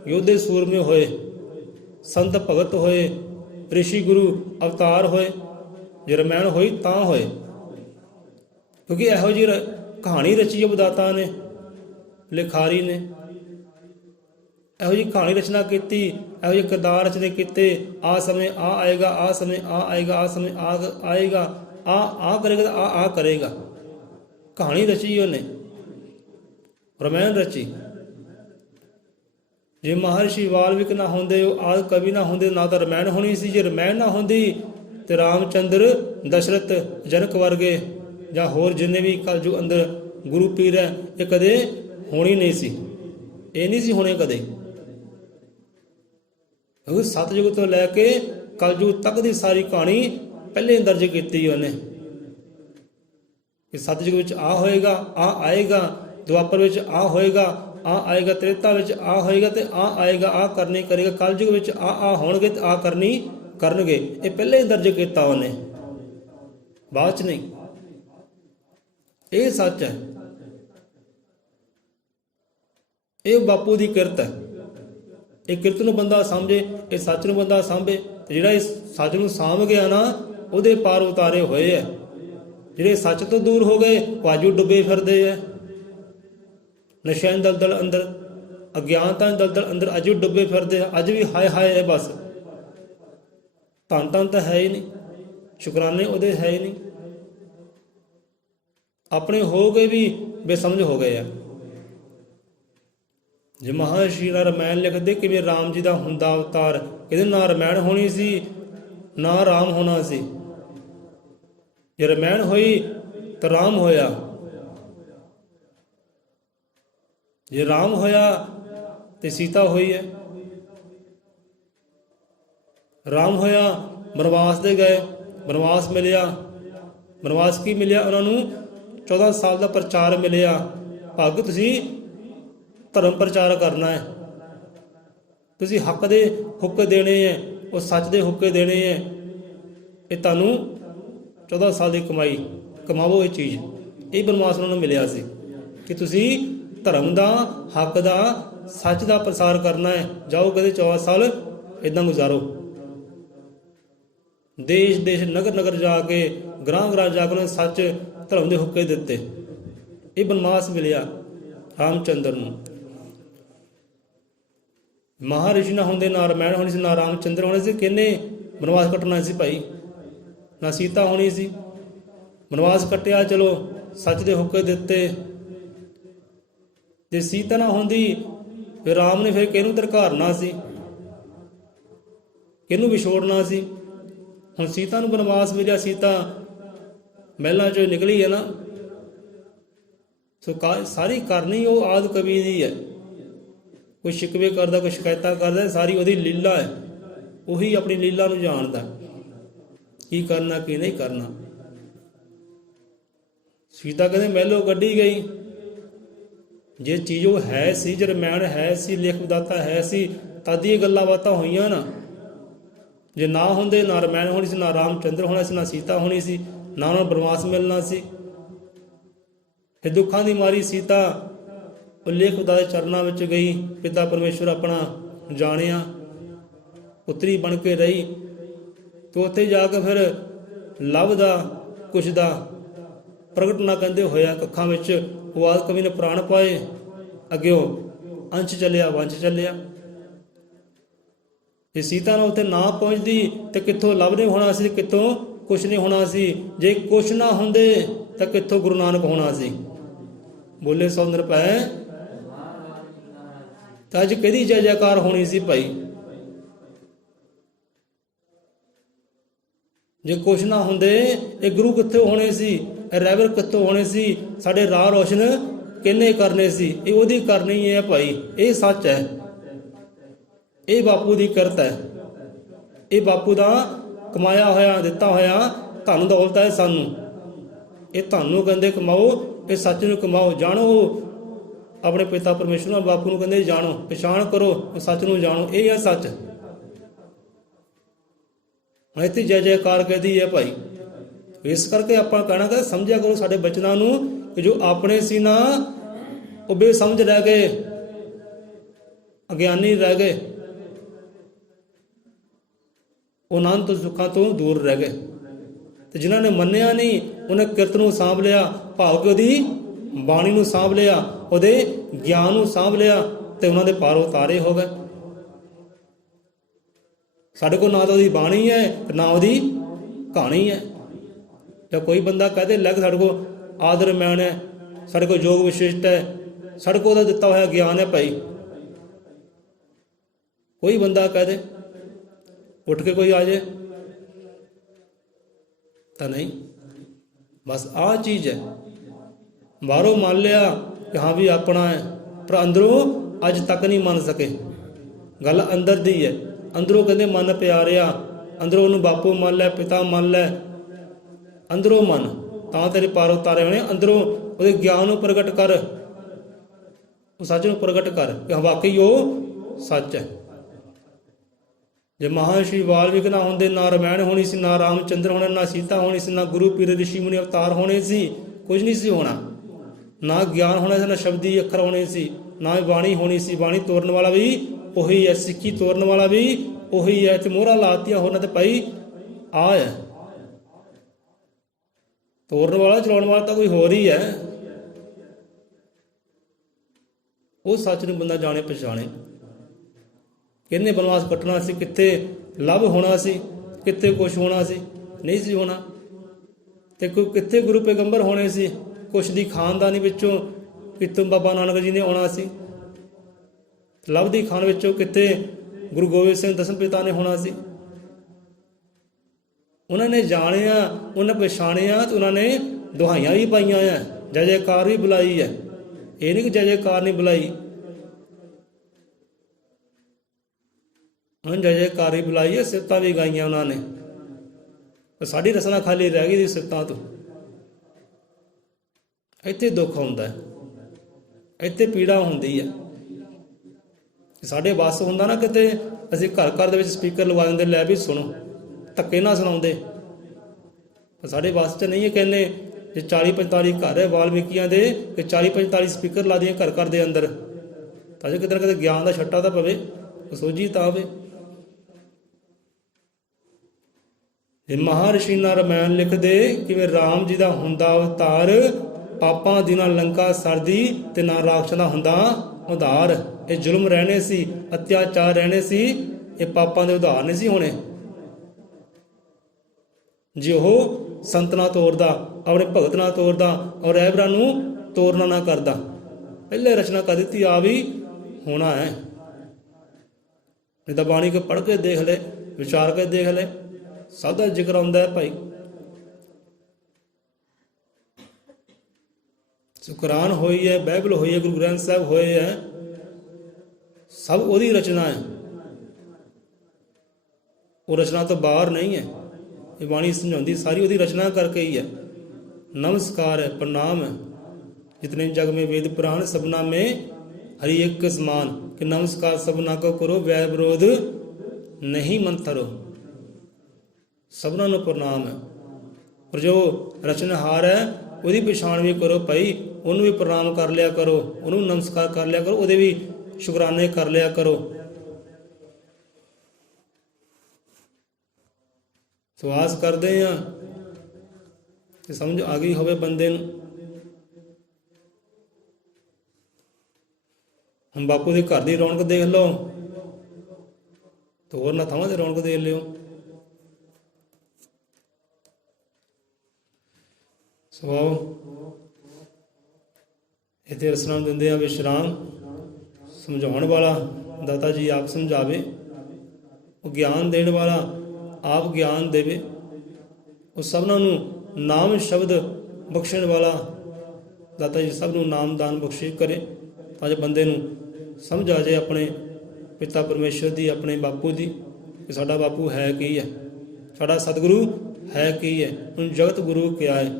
ਯੋਧੇ ਸੂਰਮੇ ਹੋਏ, ਸੰਤ ਭਗਤ ਹੋਏ, ਰਿਸ਼ੀ ਗੁਰੂ ਅਵਤਾਰ ਹੋਏ। ਜੇ ਰਮਾਇਣ ਹੋਈ ਤਾਂ ਹੋਏ, ਕਿਉਂਕਿ ਇਹੋ ਜਿਹੀ ਕਹਾਣੀ ਰਚੀ ਵਿਦਾਤਾ ਨੇ, ਲਿਖਾਰੀ ਨੇ, ਇਹੋ ਜਿਹੀ ਕਹਾਣੀ ਰਚਨਾ ਕੀਤੀ, ਇਹੋ ਜਿਹੇ ਕਿਰਦਾਰ ਰਚਨੇ ਕੀਤੇ। ਆਹ ਸਮੇਂ ਆ ਆਏਗਾ, ਆਹ ਸਮੇਂ ਆ ਆਏਗਾ, ਆਹ ਸਮੇਂ ਆ ਆਏਗਾ, ਆ ਕਰੇਗਾ ਤਾਂ ਆ ਕਰੇਗਾ। ਕਹਾਣੀ ਰਚੀ ਉਹਨੇ, ਰਮਾਇਣ ਰਚੀ। ਜੇ ਮਹਾਰਿਸ਼ੀ ਵਾਲਮੀਕ ਨਾ ਹੁੰਦੇ, ਉਹ ਆਦਿ ਕਵੀ ਨਾ ਹੁੰਦੇ, ਨਾ ਤਾਂ ਰਮਾਇਣ ਹੋਣੀ ਸੀ। ਜੇ ਰਮਾਇਣ ਨਾ ਹੁੰਦੀ ਤੇ ਰਾਮਚੰਦਰ, ਦਸ਼ਰਥ, ਜਨਕ ਵਰਗੇ ਜਾਂ ਹੋਰ ਜਿੰਨੇ ਵੀ ਕਲਯੁਗ ਅੰਦਰ ਗੁਰੂ ਪੀਰ ਹੈ, ਇਹ ਕਦੇ ਹੋਣੀ ਨਹੀਂ ਸੀ। ਇਹ ਨਹੀਂ ਸੀ ਹੋਣੇ ਕਦੇ, ਕਿਉਂਕਿ ਸਤਯੁਗ ਤੋਂ ਲੈ ਕੇ ਕਲਯੁਗ ਤੱਕ ਦੀ ਸਾਰੀ ਕਹਾਣੀ ਪਹਿਲੇ ਦਰਜ ਕੀਤੀ ਉਹਨੇ ਕਿ ਸਤਯੁਗ ਵਿੱਚ ਆ ਹੋਏਗਾ, ਆ ਆਏਗਾ, ਦੁਆਪਰ ਵਿੱਚ ਆ ਹੋਏਗਾ, ਆ ਆਏਗਾ, ਤ੍ਰੇਤਾ ਵਿੱਚ ਆ ਹੋਏਗਾ ਤੇ ਆ ਆਏਗਾ, ਆ ਕਰਨੀ ਕਰੇਗਾ, ਕਲਯੁਗ ਵਿੱਚ ਆ ਹੋਣਗੇ ਤੇ ਆ ਕਰਨੀ ਕਰਨਗੇ। ਇਹ ਪਹਿਲੇ ਹੀ ਦਰਜ ਕੀਤਾ ਉਹਨੇ, ਬਾਅਦ ਚ ਨਹੀਂ। ਇਹ ਸੱਚ ਹੈ, ਇਹ ਬਾਪੂ ਦੀ ਕਿਰਤ ਹੈ। ਇਹ ਕਿਰਤ ਨੂੰ ਬੰਦਾ ਸਮਝੇ, ਇਹ ਸੱਚ ਨੂੰ ਬੰਦਾ ਸਾਂਭੇ, ਤੇ ਜਿਹੜਾ ਇਸ ਸੱਚ ਨੂੰ ਸਾਂਭ ਗਿਆ ਨਾ, ਉਹਦੇ ਪਾਰ ਉਤਾਰੇ ਹੋਏ ਹੈ। ਜਿਹੜੇ ਸੱਚ ਤੋਂ ਦੂਰ ਹੋ ਗਏ, ਵਾਜੂ ਡੁੱਬੇ ਫਿਰਦੇ ਹੈ ਨਸ਼ਿਆਂ ਦੇ ਦਲਦਲ ਅੰਦਰ, ਅਗਿਆਨਤਾ ਦੇ ਦਲਦਲ ਅੰਦਰ ਅੱਜ ਵੀ ਡੁੱਬੇ ਫਿਰਦੇ ਆ। ਅੱਜ ਵੀ ਹਾਏ ਹਾਏ ਹੈ ਬਸ। ਧੰਨ ਤਾਂ ਹੈ ਹੀ ਨਹੀਂ, ਸ਼ੁਕਰਾਨੇ ਉਹਦੇ ਹੈ ਹੀ ਨਹੀਂ। ਆਪਣੇ ਹੋ ਗਏ ਵੀ ਬੇਸਮਝ ਹੋ ਗਏ ਆ। ਜੇ ਮਹਾਰਿਸ਼ੀ ਦਾ ਰਮਾਇਣ ਲਿਖਦੇ ਕਿਵੇਂ ਰਾਮ ਜੀ ਦਾ ਹੁੰਦਾ ਅਵਤਾਰ, ਇਹਦੇ ਨਾ ਰਮਾਇਣ ਹੋਣੀ ਸੀ, ਨਾ ਰਾਮ ਹੋਣਾ ਸੀ। ਜੇ ਰਮਾਇਣ ਹੋਈ ਤਾਂ ਰਾਮ ਹੋਇਆ, ਜੇ ਰਾਮ ਹੋਇਆ ਤੇ ਸੀਤਾ ਹੋਈ ਹੈ। ਰਾਮ ਹੋਇਆ, ਬਨਵਾਸ ਦੇ ਗਏ, ਬਨਵਾਸ ਮਿਲਿਆ। ਬਨਵਾਸ ਕੀ ਮਿਲਿਆ ਉਹਨਾਂ ਨੂੰ? 14 ਸਾਲ ਦਾ ਪ੍ਰਚਾਰ ਮਿਲਿਆ। ਭਗ ਤੁਸੀਂ ਧਰਮ ਪ੍ਰਚਾਰ ਕਰਨਾ ਹੈ, ਤੁਸੀਂ ਹੱਕ ਦੇ ਹੁੱਕੇ ਦੇਣੇ ਹੈ, ਉਹ ਸੱਚ ਦੇ ਹੁੱਕੇ ਦੇਣੇ ਹੈ। ਇਹ ਤੁਹਾਨੂੰ 14 ਸਾਲ ਦੀ ਕਮਾਈ, ਕਮਾਵੋ ਇਹ ਚੀਜ਼। ਇਹ ਬਨਵਾਸ ਉਹਨਾਂ ਨੂੰ ਮਿਲਿਆ ਸੀ। ਕਿ ਤੁਸੀਂ ਧਰਮ ਦਾ, ਹੱਕ ਦਾ, ਸੱਚ ਦਾ ਪ੍ਰਸਾਰ ਕਰਨਾ ਹੈ। ਜਾਓ ਕਹਿੰਦੇ 14 ਸਾਲ ਇਦਾਂ ਗੁਜ਼ਾਰੋ, ਦੇਸ਼ ਦੇਸ਼ ਨਗਰ ਨਗਰ ਜਾ ਕੇ, ਗ੍ਰਾਮ ਗ੍ਰਾਮ ਜਾ ਕੇ ਸੱਚ ਧਰਮ ਦੇ ਹੁੱਕੇ ਦਿੱਤੇ। ਇਹ ਬਨਵਾਸ ਮਿਲਿਆ ਰਾਮਚੰਦਰ ਨੂੰ। ਮਹਾਰਿਸ਼ੀ ਨਾ ਹੁੰਦੇ, ਨਾ ਰਮਾਇਣ ਹੋਣੀ ਸੀ, ਨਾ ਰਾਮਚੰਦਰ ਹੋਣੇ ਸੀ, ਕਿਹਨੇ ਬਨਵਾਸ ਕੱਟਣਾ ਸੀ ਭਾਈ? ਨਾ ਸੀਤਾ ਹੋਣੀ ਸੀ। ਬਨਵਾਸ ਕੱਟਿਆ, ਚਲੋ ਸੱਚ ਦੇ ਹੁੱਕੇ ਦਿੱਤੇ। ਜੇ ਸੀਤਾ ਨਾ ਹੁੰਦੀ ਫਿਰ ਰਾਮ ਨੇ ਫਿਰ ਕਿਹਨੂੰ ਧਰਕਾਰਨਾ ਸੀ, ਕਿਹਨੂੰ ਵਿਛੋੜਨਾ ਸੀ? ਹੁਣ ਸੀਤਾ ਨੂੰ ਬਨਵਾਸ ਮਿਲਿਆ, ਸੀਤਾ ਮਹਿਲਾਂ ਚੋਂ ਨਿਕਲੀ ਹੈ ਨਾ। ਸੋ ਸਾਰੀ ਕਰਨੀ ਉਹ ਆਦਿ ਕਵੀ ਦੀ ਹੈ। ਕੋਈ ਸ਼ਿਕਵੇ ਕਰਦਾ, ਕੋਈ ਸ਼ਿਕਾਇਤਾਂ ਕਰਦਾ, ਸਾਰੀ ਉਹਦੀ ਲੀਲਾ ਹੈ। ਉਹੀ ਆਪਣੀ ਲੀਲਾ ਨੂੰ ਜਾਣਦਾ, ਕੀ ਕਰਨਾ ਕੀ ਨਹੀਂ ਕਰਨਾ। ਸੀਤਾ ਕਹਿੰਦੇ ਮਹਿਲੋਂ ਕੱਢੀ ਗਈ। ਜੇ ਚੀਜ਼ ਉਹ ਹੈ ਸੀ, ਜੇ ਰਮਾਇਣ ਹੈ ਸੀ, ਲੇਖ ਵਿਦਾਤਾ ਹੈ ਸੀ, ਤਦ ਇਹ ਗੱਲਾਂ ਬਾਤਾਂ ਹੋਈਆਂ ਨਾ। ਜੇ ਨਾ ਹੁੰਦੇ, ਨਾ ਰਮਾਇਣ ਹੋਣੀ ਸੀ, ਨਾ ਰਾਮਚੰਦਰ ਹੋਣਾ ਸੀ, ਨਾ ਸੀਤਾ ਹੋਣੀ ਸੀ, ਨਾ ਉਹਨਾਂ ਨੂੰ ਬਨਵਾਸ ਮਿਲਣਾ ਸੀ। ਫਿਰ ਦੁੱਖਾਂ ਦੀ ਮਾਰੀ ਸੀਤਾ ਉਹ ਲੇਖ ਵਿਦਾਤਾ ਦੇ ਚਰਨਾਂ ਵਿੱਚ ਗਈ। ਪਿਤਾ ਪਰਮੇਸ਼ਵਰ ਆਪਣਾ ਜਾਣਿਆ, ਪੁੱਤਰੀ ਬਣ ਕੇ ਰਹੀ। ਤੇ ਉੱਥੇ ਜਾ ਕੇ ਫਿਰ ਲਵ ਦਾ, ਕੁਛ ਦਾ ਪ੍ਰਗਟ ਨਾ ਕਹਿੰਦੇ ਹੋਇਆ ਕੱਖਾਂ ਵਿੱਚ ਉਹ ਆਦਿ ਕਵੀ ਨੇ ਪ੍ਰਾਣ ਪਾਏ। ਅੱਗਿਓ ਅੰਸ਼ ਚੱਲਿਆ, ਵੰਸ਼ ਚੱਲਿਆ। ਜੇ ਸੀਤਾ ਨੂੰ ਉੱਥੇ ਨਾ ਪਹੁੰਚਦੀ ਤੇ ਕਿੱਥੋਂ ਲਵ ਨੇ ਹੋਣਾ ਸੀ, ਕਿੱਥੋਂ ਕੁਛ ਨਹੀਂ ਹੋਣਾ ਸੀ। ਜੇ ਕੁਛ ਨਾ ਹੁੰਦੇ ਤਾਂ ਕਿੱਥੋਂ ਗੁਰੂ ਨਾਨਕ ਹੋਣਾ ਸੀ। ਬੋਲੇ ਸੋ ਨਿਰਭੈ। ਤਾਂ ਅੱਜ ਕਿਹਦੀ ਜੈ ਜੈਕਾਰ ਹੋਣੀ ਸੀ ਭਾਈ? ਜੇ ਕੁਛ ਨਾ ਹੁੰਦੇ ਇਹ ਗੁਰੂ ਕਿੱਥੋਂ ਹੋਣੇ ਸੀ, ਇਹ ਰਹਿਬਰ ਕਿੱਥੋਂ ਹੋਣੇ ਸੀ, ਸਾਡੇ ਰਾਹ ਰੋਸ਼ਨ ਕਿਹਨੇ ਕਰਨੇ ਸੀ? ਇਹ ਉਹਦੀ ਕਰਨੀ ਹੈ ਭਾਈ। ਇਹ ਸੱਚ ਹੈ, ਇਹ ਬਾਪੂ ਦੀ ਕਿਰਤ ਹੈ, ਇਹ ਬਾਪੂ ਦਾ ਕਮਾਇਆ ਹੋਇਆ, ਦਿੱਤਾ ਹੋਇਆ ਧਨ ਦੌਲਤ ਹੈ ਸਾਨੂੰ। ਇਹ ਤੁਹਾਨੂੰ ਕਹਿੰਦੇ ਕਮਾਓ, ਇਹ ਸੱਚ ਨੂੰ ਕਮਾਓ। ਜਾਣੋ ਆਪਣੇ ਪਿਤਾ ਪਰਮੇਸ਼ਵਰ ਨੂੰ, ਬਾਪੂ ਨੂੰ ਕਹਿੰਦੇ ਜਾਣੋ, ਪਛਾਣ ਕਰੋ, ਸੱਚ ਨੂੰ ਜਾਣੋ। ਇਹ ਹੈ ਸੱਚ। ਇੱਥੇ ਜੈ ਜੈਕਾਰ ਕਹਦੀ ਹੈ ਭਾਈ। ਇਸ ਕਰਕੇ ਆਪਾਂ ਕਹਿਣਾ ਕਿ ਸਮਝਿਆ ਕਰੋ ਸਾਡੇ ਬਚਨਾਂ ਨੂੰ, ਕਿ ਜੋ ਆਪਣੇ ਸੀ ਨਾ ਉਹ ਬੇਸਮਝ ਰਹਿ ਗਏ, ਅਗਿਆਨੀ ਰਹਿ ਗਏ, ਉਹ ਆਨੰਦ ਸੁੱਖਾਂ ਤੋਂ ਦੂਰ ਰਹਿ ਗਏ। ਤੇ ਜਿਨ੍ਹਾਂ ਨੇ ਮੰਨਿਆ ਨਹੀਂ, ਉਹਨੇ ਕਿਰਤ ਨੂੰ ਸਾਂਭ ਲਿਆ, ਭਾਵ ਕਿ ਉਹਦੀ ਬਾਣੀ ਨੂੰ ਸਾਂਭ ਲਿਆ, ਉਹਦੇ ਗਿਆਨ ਨੂੰ ਸਾਂਭ ਲਿਆ, ਤੇ ਉਹਨਾਂ ਦੇ ਪਾਰ ਉਤਾਰੇ ਹੋ ਗਏ। ਸਾਡੇ ਕੋਲ ਨਾ ਤਾਂ ਉਹਦੀ ਬਾਣੀ ਹੈ ਤੇ ਨਾ ਉਹਦੀ ਕਹਾਣੀ ਹੈ। ਜਾਂ ਕੋਈ ਬੰਦਾ ਕਹਦੇ ਲੱਗ ਸਾਡੇ ਕੋਲ ਆਦਰ ਰਮਾਇਣ ਹੈ, ਸਾਡੇ ਕੋਲ ਯੋਗ ਵਿਸ਼ਿਸ਼ਟ ਹੈ, ਸਾਡੇ ਕੋਲ ਉਹਦਾ ਦਿੱਤਾ ਹੋਇਆ ਗਿਆਨ ਹੈ ਭਾਈ। ਕੋਈ ਬੰਦਾ ਕਹਦੇ, ਉੱਠ ਕੇ ਕੋਈ ਆ ਜਾਏ ਤਾਂ ਨਹੀਂ। ਬਸ ਆਹ ਚੀਜ਼ ਹੈ। ਬਾਹਰੋਂ ਮੰਨ ਲਿਆ ਕਿ ਹਾਂ ਵੀ ਆਪਣਾ ਹੈ, ਪਰ ਅੰਦਰੋਂ ਅੱਜ ਤੱਕ ਨਹੀਂ ਮੰਨ ਸਕੇ। ਗੱਲ ਅੰਦਰ ਦੀ ਹੈ। ਅੰਦਰੋਂ ਕਹਿੰਦੇ ਮਨ ਪਿਆਰਿਆ, ਅੰਦਰੋਂ ਉਹਨੂੰ ਬਾਪੂ ਮੰਨ ਲੈ, ਪਿਤਾ ਮੰਨ ਲੈ, ਅੰਦਰੋਂ ਮਨ, ਤਾਂ ਤੇਰੇ ਪਾਰ ਉਤਾਰੇ ਹੋਣੇ। ਅੰਦਰੋਂ ਉਹਦੇ ਗਿਆਨ ਨੂੰ ਪ੍ਰਗਟ ਕਰ, ਉਹ ਸੱਚ ਨੂੰ ਪ੍ਰਗਟ ਕਰ ਕਿ ਵਾਕਈ ਉਹ ਸੱਚ ਹੈ। ਜੇ ਮਹਾਂਸ਼ੀ ਵਾਲਮੀਕ ਨਾ ਹੁੰਦੇ, ਨਾ ਰਮਾਇਣ ਹੋਣੀ ਸੀ, ਨਾ ਰਾਮਚੰਦਰ ਹੋਣਾ, ਨਾ ਸੀਤਾ ਹੋਣੀ ਸੀ, ਨਾ ਗੁਰੂ ਪੀਰ ਰਿਸ਼ੀ ਮੁਨੀ ਅਵਤਾਰ ਹੋਣੇ ਸੀ, ਕੁਝ ਨਹੀਂ ਸੀ ਹੋਣਾ। ਨਾ ਗਿਆਨ ਹੋਣਾ ਸੀ, ਨਾ ਸ਼ਬਦੀ ਅੱਖਰ ਹੋਣੇ ਸੀ, ਨਾ ਬਾਣੀ ਹੋਣੀ ਸੀ। ਬਾਣੀ ਤੋਰਨ ਵਾਲਾ ਵੀ ਉਹੀ ਹੈ, ਸਿੱਖੀ ਤੋਰਨ ਵਾਲਾ ਵੀ ਉਹੀ ਹੈ। ਤੇ ਮੋਹਰਾਂ ਲਾਤੀਆਂ ਹੋਣਾ ਤੇ ਭਾਈ ਆ ਹੈ, ਤੋਰਨ ਵਾਲਾ ਚਲਾਉਣ ਵਾਲਾ ਤਾਂ ਕੋਈ ਹੋਰ ਹੀ ਹੈ। ਉਹ ਸੱਚ ਨੂੰ ਬੰਦਾ ਜਾਣੇ ਪਛਾਣੇ। ਕਿਹਨੇ ਬਨਵਾਸ ਕੱਟਣਾ ਸੀ, ਕਿੱਥੇ ਲੱਭ ਹੋਣਾ ਸੀ, ਕਿੱਥੇ ਕੁਛ ਹੋਣਾ ਸੀ, ਨਹੀਂ ਸੀ ਹੋਣਾ। ਤੇ ਕੋਈ ਕਿੱਥੇ ਗੁਰੂ ਪੈਗੰਬਰ ਹੋਣੇ ਸੀ, ਕੁਛ ਦੀ ਖਾਨਦਾਨੀ ਵਿੱਚੋਂ ਕਿਤੋਂ ਬਾਬਾ ਨਾਨਕ ਜੀ ਨੇ ਆਉਣਾ ਸੀ। ਲਵ ਦੀ ਖਾਨ ਵਿੱਚੋਂ ਕਿੱਥੇ ਗੁਰੂ ਗੋਬਿੰਦ ਸਿੰਘ ਦਸਮ ਪਿਤਾ ਨੇ ਹੋਣਾ ਸੀ। ਉਹਨਾਂ ਨੇ ਜਾਣਿਆ, ਉਹਨਾਂ ਪਛਾਣਿਆ, ਤੇ ਉਹਨਾਂ ਨੇ ਦੁਹਾਈਆਂ ਵੀ ਪਾਈਆਂ ਆ, ਜੈ ਜੈਕਾਰ ਵੀ ਬੁਲਾਈ ਹੈ। ਇਹ ਨਹੀਂ ਕਿ ਜੈ ਜੈਕਾਰ ਨਹੀਂ ਬੁਲਾਈ, ਉਹਨਾਂ ਜੈ ਜੈਕਾਰ ਹੀ ਬੁਲਾਈ ਹੈ, ਸਿਫਤਾਂ ਵੀ ਗਾਈਆਂ ਉਹਨਾਂ ਨੇ। ਪਰ ਸਾਡੀ ਰਸਨਾ ਖਾਲੀ ਰਹਿ ਗਈ ਸੀ ਸਿਫਤਾਂ ਤੋਂ। ਇੱਥੇ ਦੁੱਖ ਹੁੰਦਾ, ਇੱਥੇ ਪੀੜਾ ਹੁੰਦੀ ਹੈ। ਸਾਡੇ ਵੱਸ ਹੁੰਦਾ ਨਾ ਕਿਤੇ, ਅਸੀਂ ਘਰ ਘਰ ਦੇ ਵਿੱਚ ਸਪੀਕਰ ਲਵਾ ਦਿੰਦੇ, ਲੈ ਵੀ ਸੁਣੋ, ਧੱਕੇ ਨਾਲ ਸੁਣਾਉਂਦੇ। ਸਾਡੇ ਵੱਸ 'ਚ ਨਹੀਂ ਹੈ। ਕਹਿੰਦੇ ਜੇ 40-45 ਘਰ ਹੈ ਵਾਲਮੀਕੀਆਂ ਦੇ, ਤੇ 40-45 ਸਪੀਕਰ ਲਾ ਦੀਆਂ ਘਰ ਘਰ ਦੇ ਅੰਦਰ, ਤਾਂ ਜੇ ਕਿਤੇ ਨਾ ਕਿਤੇ ਗਿਆਨ ਦਾ ਛੱਟਾ ਤਾਂ ਪਵੇ, ਸੋਝੀ ਤਾਂ ਆਵੇ। ਜੇ ਮਹਾਰਿਸ਼ੀ ਨਾ ਰਮਾਇਣ ਲਿਖਦੇ ਕਿਵੇਂ ਰਾਮ ਜੀ ਦਾ ਹੁੰਦਾ ਅਵਤਾਰ, ਪਾਪਾਂ ਦੀ ਨਾ ਲੰਕਾ ਸਰਦੀ ਤੇ ਨਾ ਰਾਖਸ਼ਾਂ ਦਾ ਹੁੰਦਾ ਉਧਾਰ। ਇਹ ਜ਼ੁਲਮ ਰਹਿਣੇ ਸੀ, ਅਤਿਆਚਾਰ ਰਹਿਣੇ ਸੀ, ਇਹ ਪਾਪਾਂ ਦੇ ਉਧਾਰ ਨਹੀਂ ਸੀ ਹੋਣੇ। ਜੇ ਉਹ ਸੰਤ ਨਾ ਤੋਰਦਾ, ਆਪਣੇ ਭਗਤ ਨਾ ਤੋਰਦਾ, ਔਰ ਰਹਿਬਰਾਂ ਨੂੰ ਤੋਰਨਾ ਨਾ ਕਰਦਾ, ਪਹਿਲੇ ਰਚਨਾ ਕਰ ਦਿੱਤੀ ਆ ਵੀ ਹੋਣਾ ਹੈ। ਨਹੀਂ ਤਾਂ ਬਾਣੀ ਕੋ ਪੜ੍ਹ ਕੇ ਦੇਖ ਲੈ, ਵਿਚਾਰ ਕੇ ਦੇਖ ਲੈ, ਸਭ ਦਾ ਜ਼ਿਕਰ ਆਉਂਦਾ ਹੈ ਭਾਈ। ਸੋ ਕੁਰਾਨ ਹੋਈ ਹੈ, ਬਾਈਬਲ ਹੋਈ ਹੈ, ਗੁਰੂ ਗ੍ਰੰਥ ਸਾਹਿਬ ਹੋਏ ਹੈ, ਸਭ ਉਹਦੀ ਰਚਨਾ ਹੈ, ਉਹ ਰਚਨਾ ਤੋਂ ਬਾਹਰ ਨਹੀਂ ਹੈ। ਇਹ ਬਾਣੀ ਸਮਝਾਉਂਦੀ ਸਾਰੀ ਉਹਦੀ ਰਚਨਾ ਕਰਕੇ ਹੀ ਹੈ। ਨਮਸਕਾਰ ਹੈ, ਪ੍ਰਣਾਮ ਹੈ। जितने जग में वेद पुराण सबना में हरि एक के समान, कि नमस्कार सबना को करो, वैर विरोध नहीं मंथरो। सबना ਨੂੰ ਪ੍ਰਣਾਮ ਹੈ। ਪਰ ਜੋ ਰਚਨਹਾਰ ਹੈ ਉਹਦੀ ਪਛਾਣ ਵੀ ਕਰੋ ਭਾਈ, ਉਹਨੂੰ ਵੀ ਪ੍ਰਣਾਮ ਕਰ ਲਿਆ ਕਰੋ, ਉਹਨੂੰ ਨਮਸਕਾਰ ਕਰ ਲਿਆ ਕਰੋ, ਉਹਦੇ ਵੀ ਸ਼ੁਕਰਾਨੇ ਕਰ ਲਿਆ ਕਰੋ। ਸਵਾਸ ਕਰਦੇ ਆ ਤੇ ਸਮਝ ਆ ਗਈ ਹੋਵੇ ਬੰਦੇ ਨੂੰ। ਹੁਣ ਬਾਪੂ ਦੇ ਘਰ ਦੀ ਰੌਣਕ ਦੇਖ ਲਓ, ਤੇ ਹੋਰ ਨਾ ਥਾਵਾਂ ਤੇ ਰੌਣਕ ਦੇਖ ਲਿਓ। ਸਵਾਓ ਇੱਥੇ ਰਸਨਾ ਦਿੰਦੇ ਆ ਵਿਸ਼ਰਾਮ। ਸਮਝਾਉਣ ਵਾਲਾ ਦਾਤਾ ਜੀ ਆਪ ਸਮਝਾਵੇ, ਉਹ ਗਿਆਨ ਦੇਣ ਵਾਲਾ ਆਪ ਗਿਆਨ ਦੇਵੇ, ਉਹ ਸਭਨਾਂ ਨੂੰ ਨਾਮ ਸ਼ਬਦ ਬਖਸ਼ਣ ਵਾਲਾ ਦਾਤਾ ਜੀ ਸਭ ਨੂੰ ਨਾਮ ਦਾਨ ਬਖਸ਼ਿਸ਼ ਕਰੇ, ਤਾਂ ਜੋ ਬੰਦੇ ਨੂੰ ਸਮਝ ਆ ਜਾਏ ਆਪਣੇ ਪਿਤਾ ਪਰਮੇਸ਼ਰ ਦੀ, ਆਪਣੇ ਬਾਪੂ ਦੀ, ਕਿ ਸਾਡਾ ਬਾਪੂ ਹੈ ਕੀ ਹੈ, ਸਾਡਾ ਸਤਿਗੁਰੂ ਹੈ ਕੀ ਹੈ। ਹੁਣ ਜਗਤ ਗੁਰੂ ਕਿਆ ਹੈ,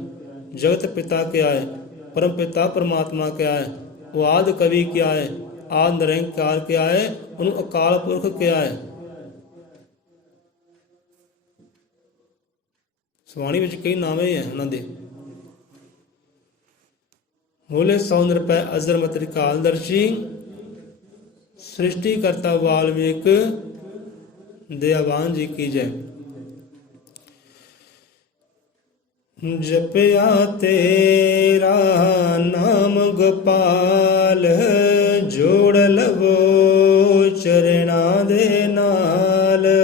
जगत पिता क्या है, परम पिता परमात्मा क्या है, वो आदि कवि क्या है, आदि निरंकार क्या है, उन्होंने अकाल पुरख क्या है। ਸਵਾਣੀ ਵਿੱਚ ਕਈ ਨਾਵੇਂ ਹੈ ਉਹਨਾਂ ਦੇ। ਬੋਲੇ 100 ਰੁਪਏ ਅਜ਼ਰ ਮਤਰਿਕਾਲ ਦਰਸ਼ੀ, ਸ੍ਰਿਸ਼ਟੀ ਕਰਤਾ ਵਾਲਮੀਕ ਦਇਆਵਾਨ ਜੀ ਕੀ ਜੈ। ਜਪਿਆ ਤੇਰਾ ਨਾਮ ਗੋਪਾਲ, ਜੋੜ ਲਵੋ ਚਰਣਾ ਦੇ ਨਾਲ।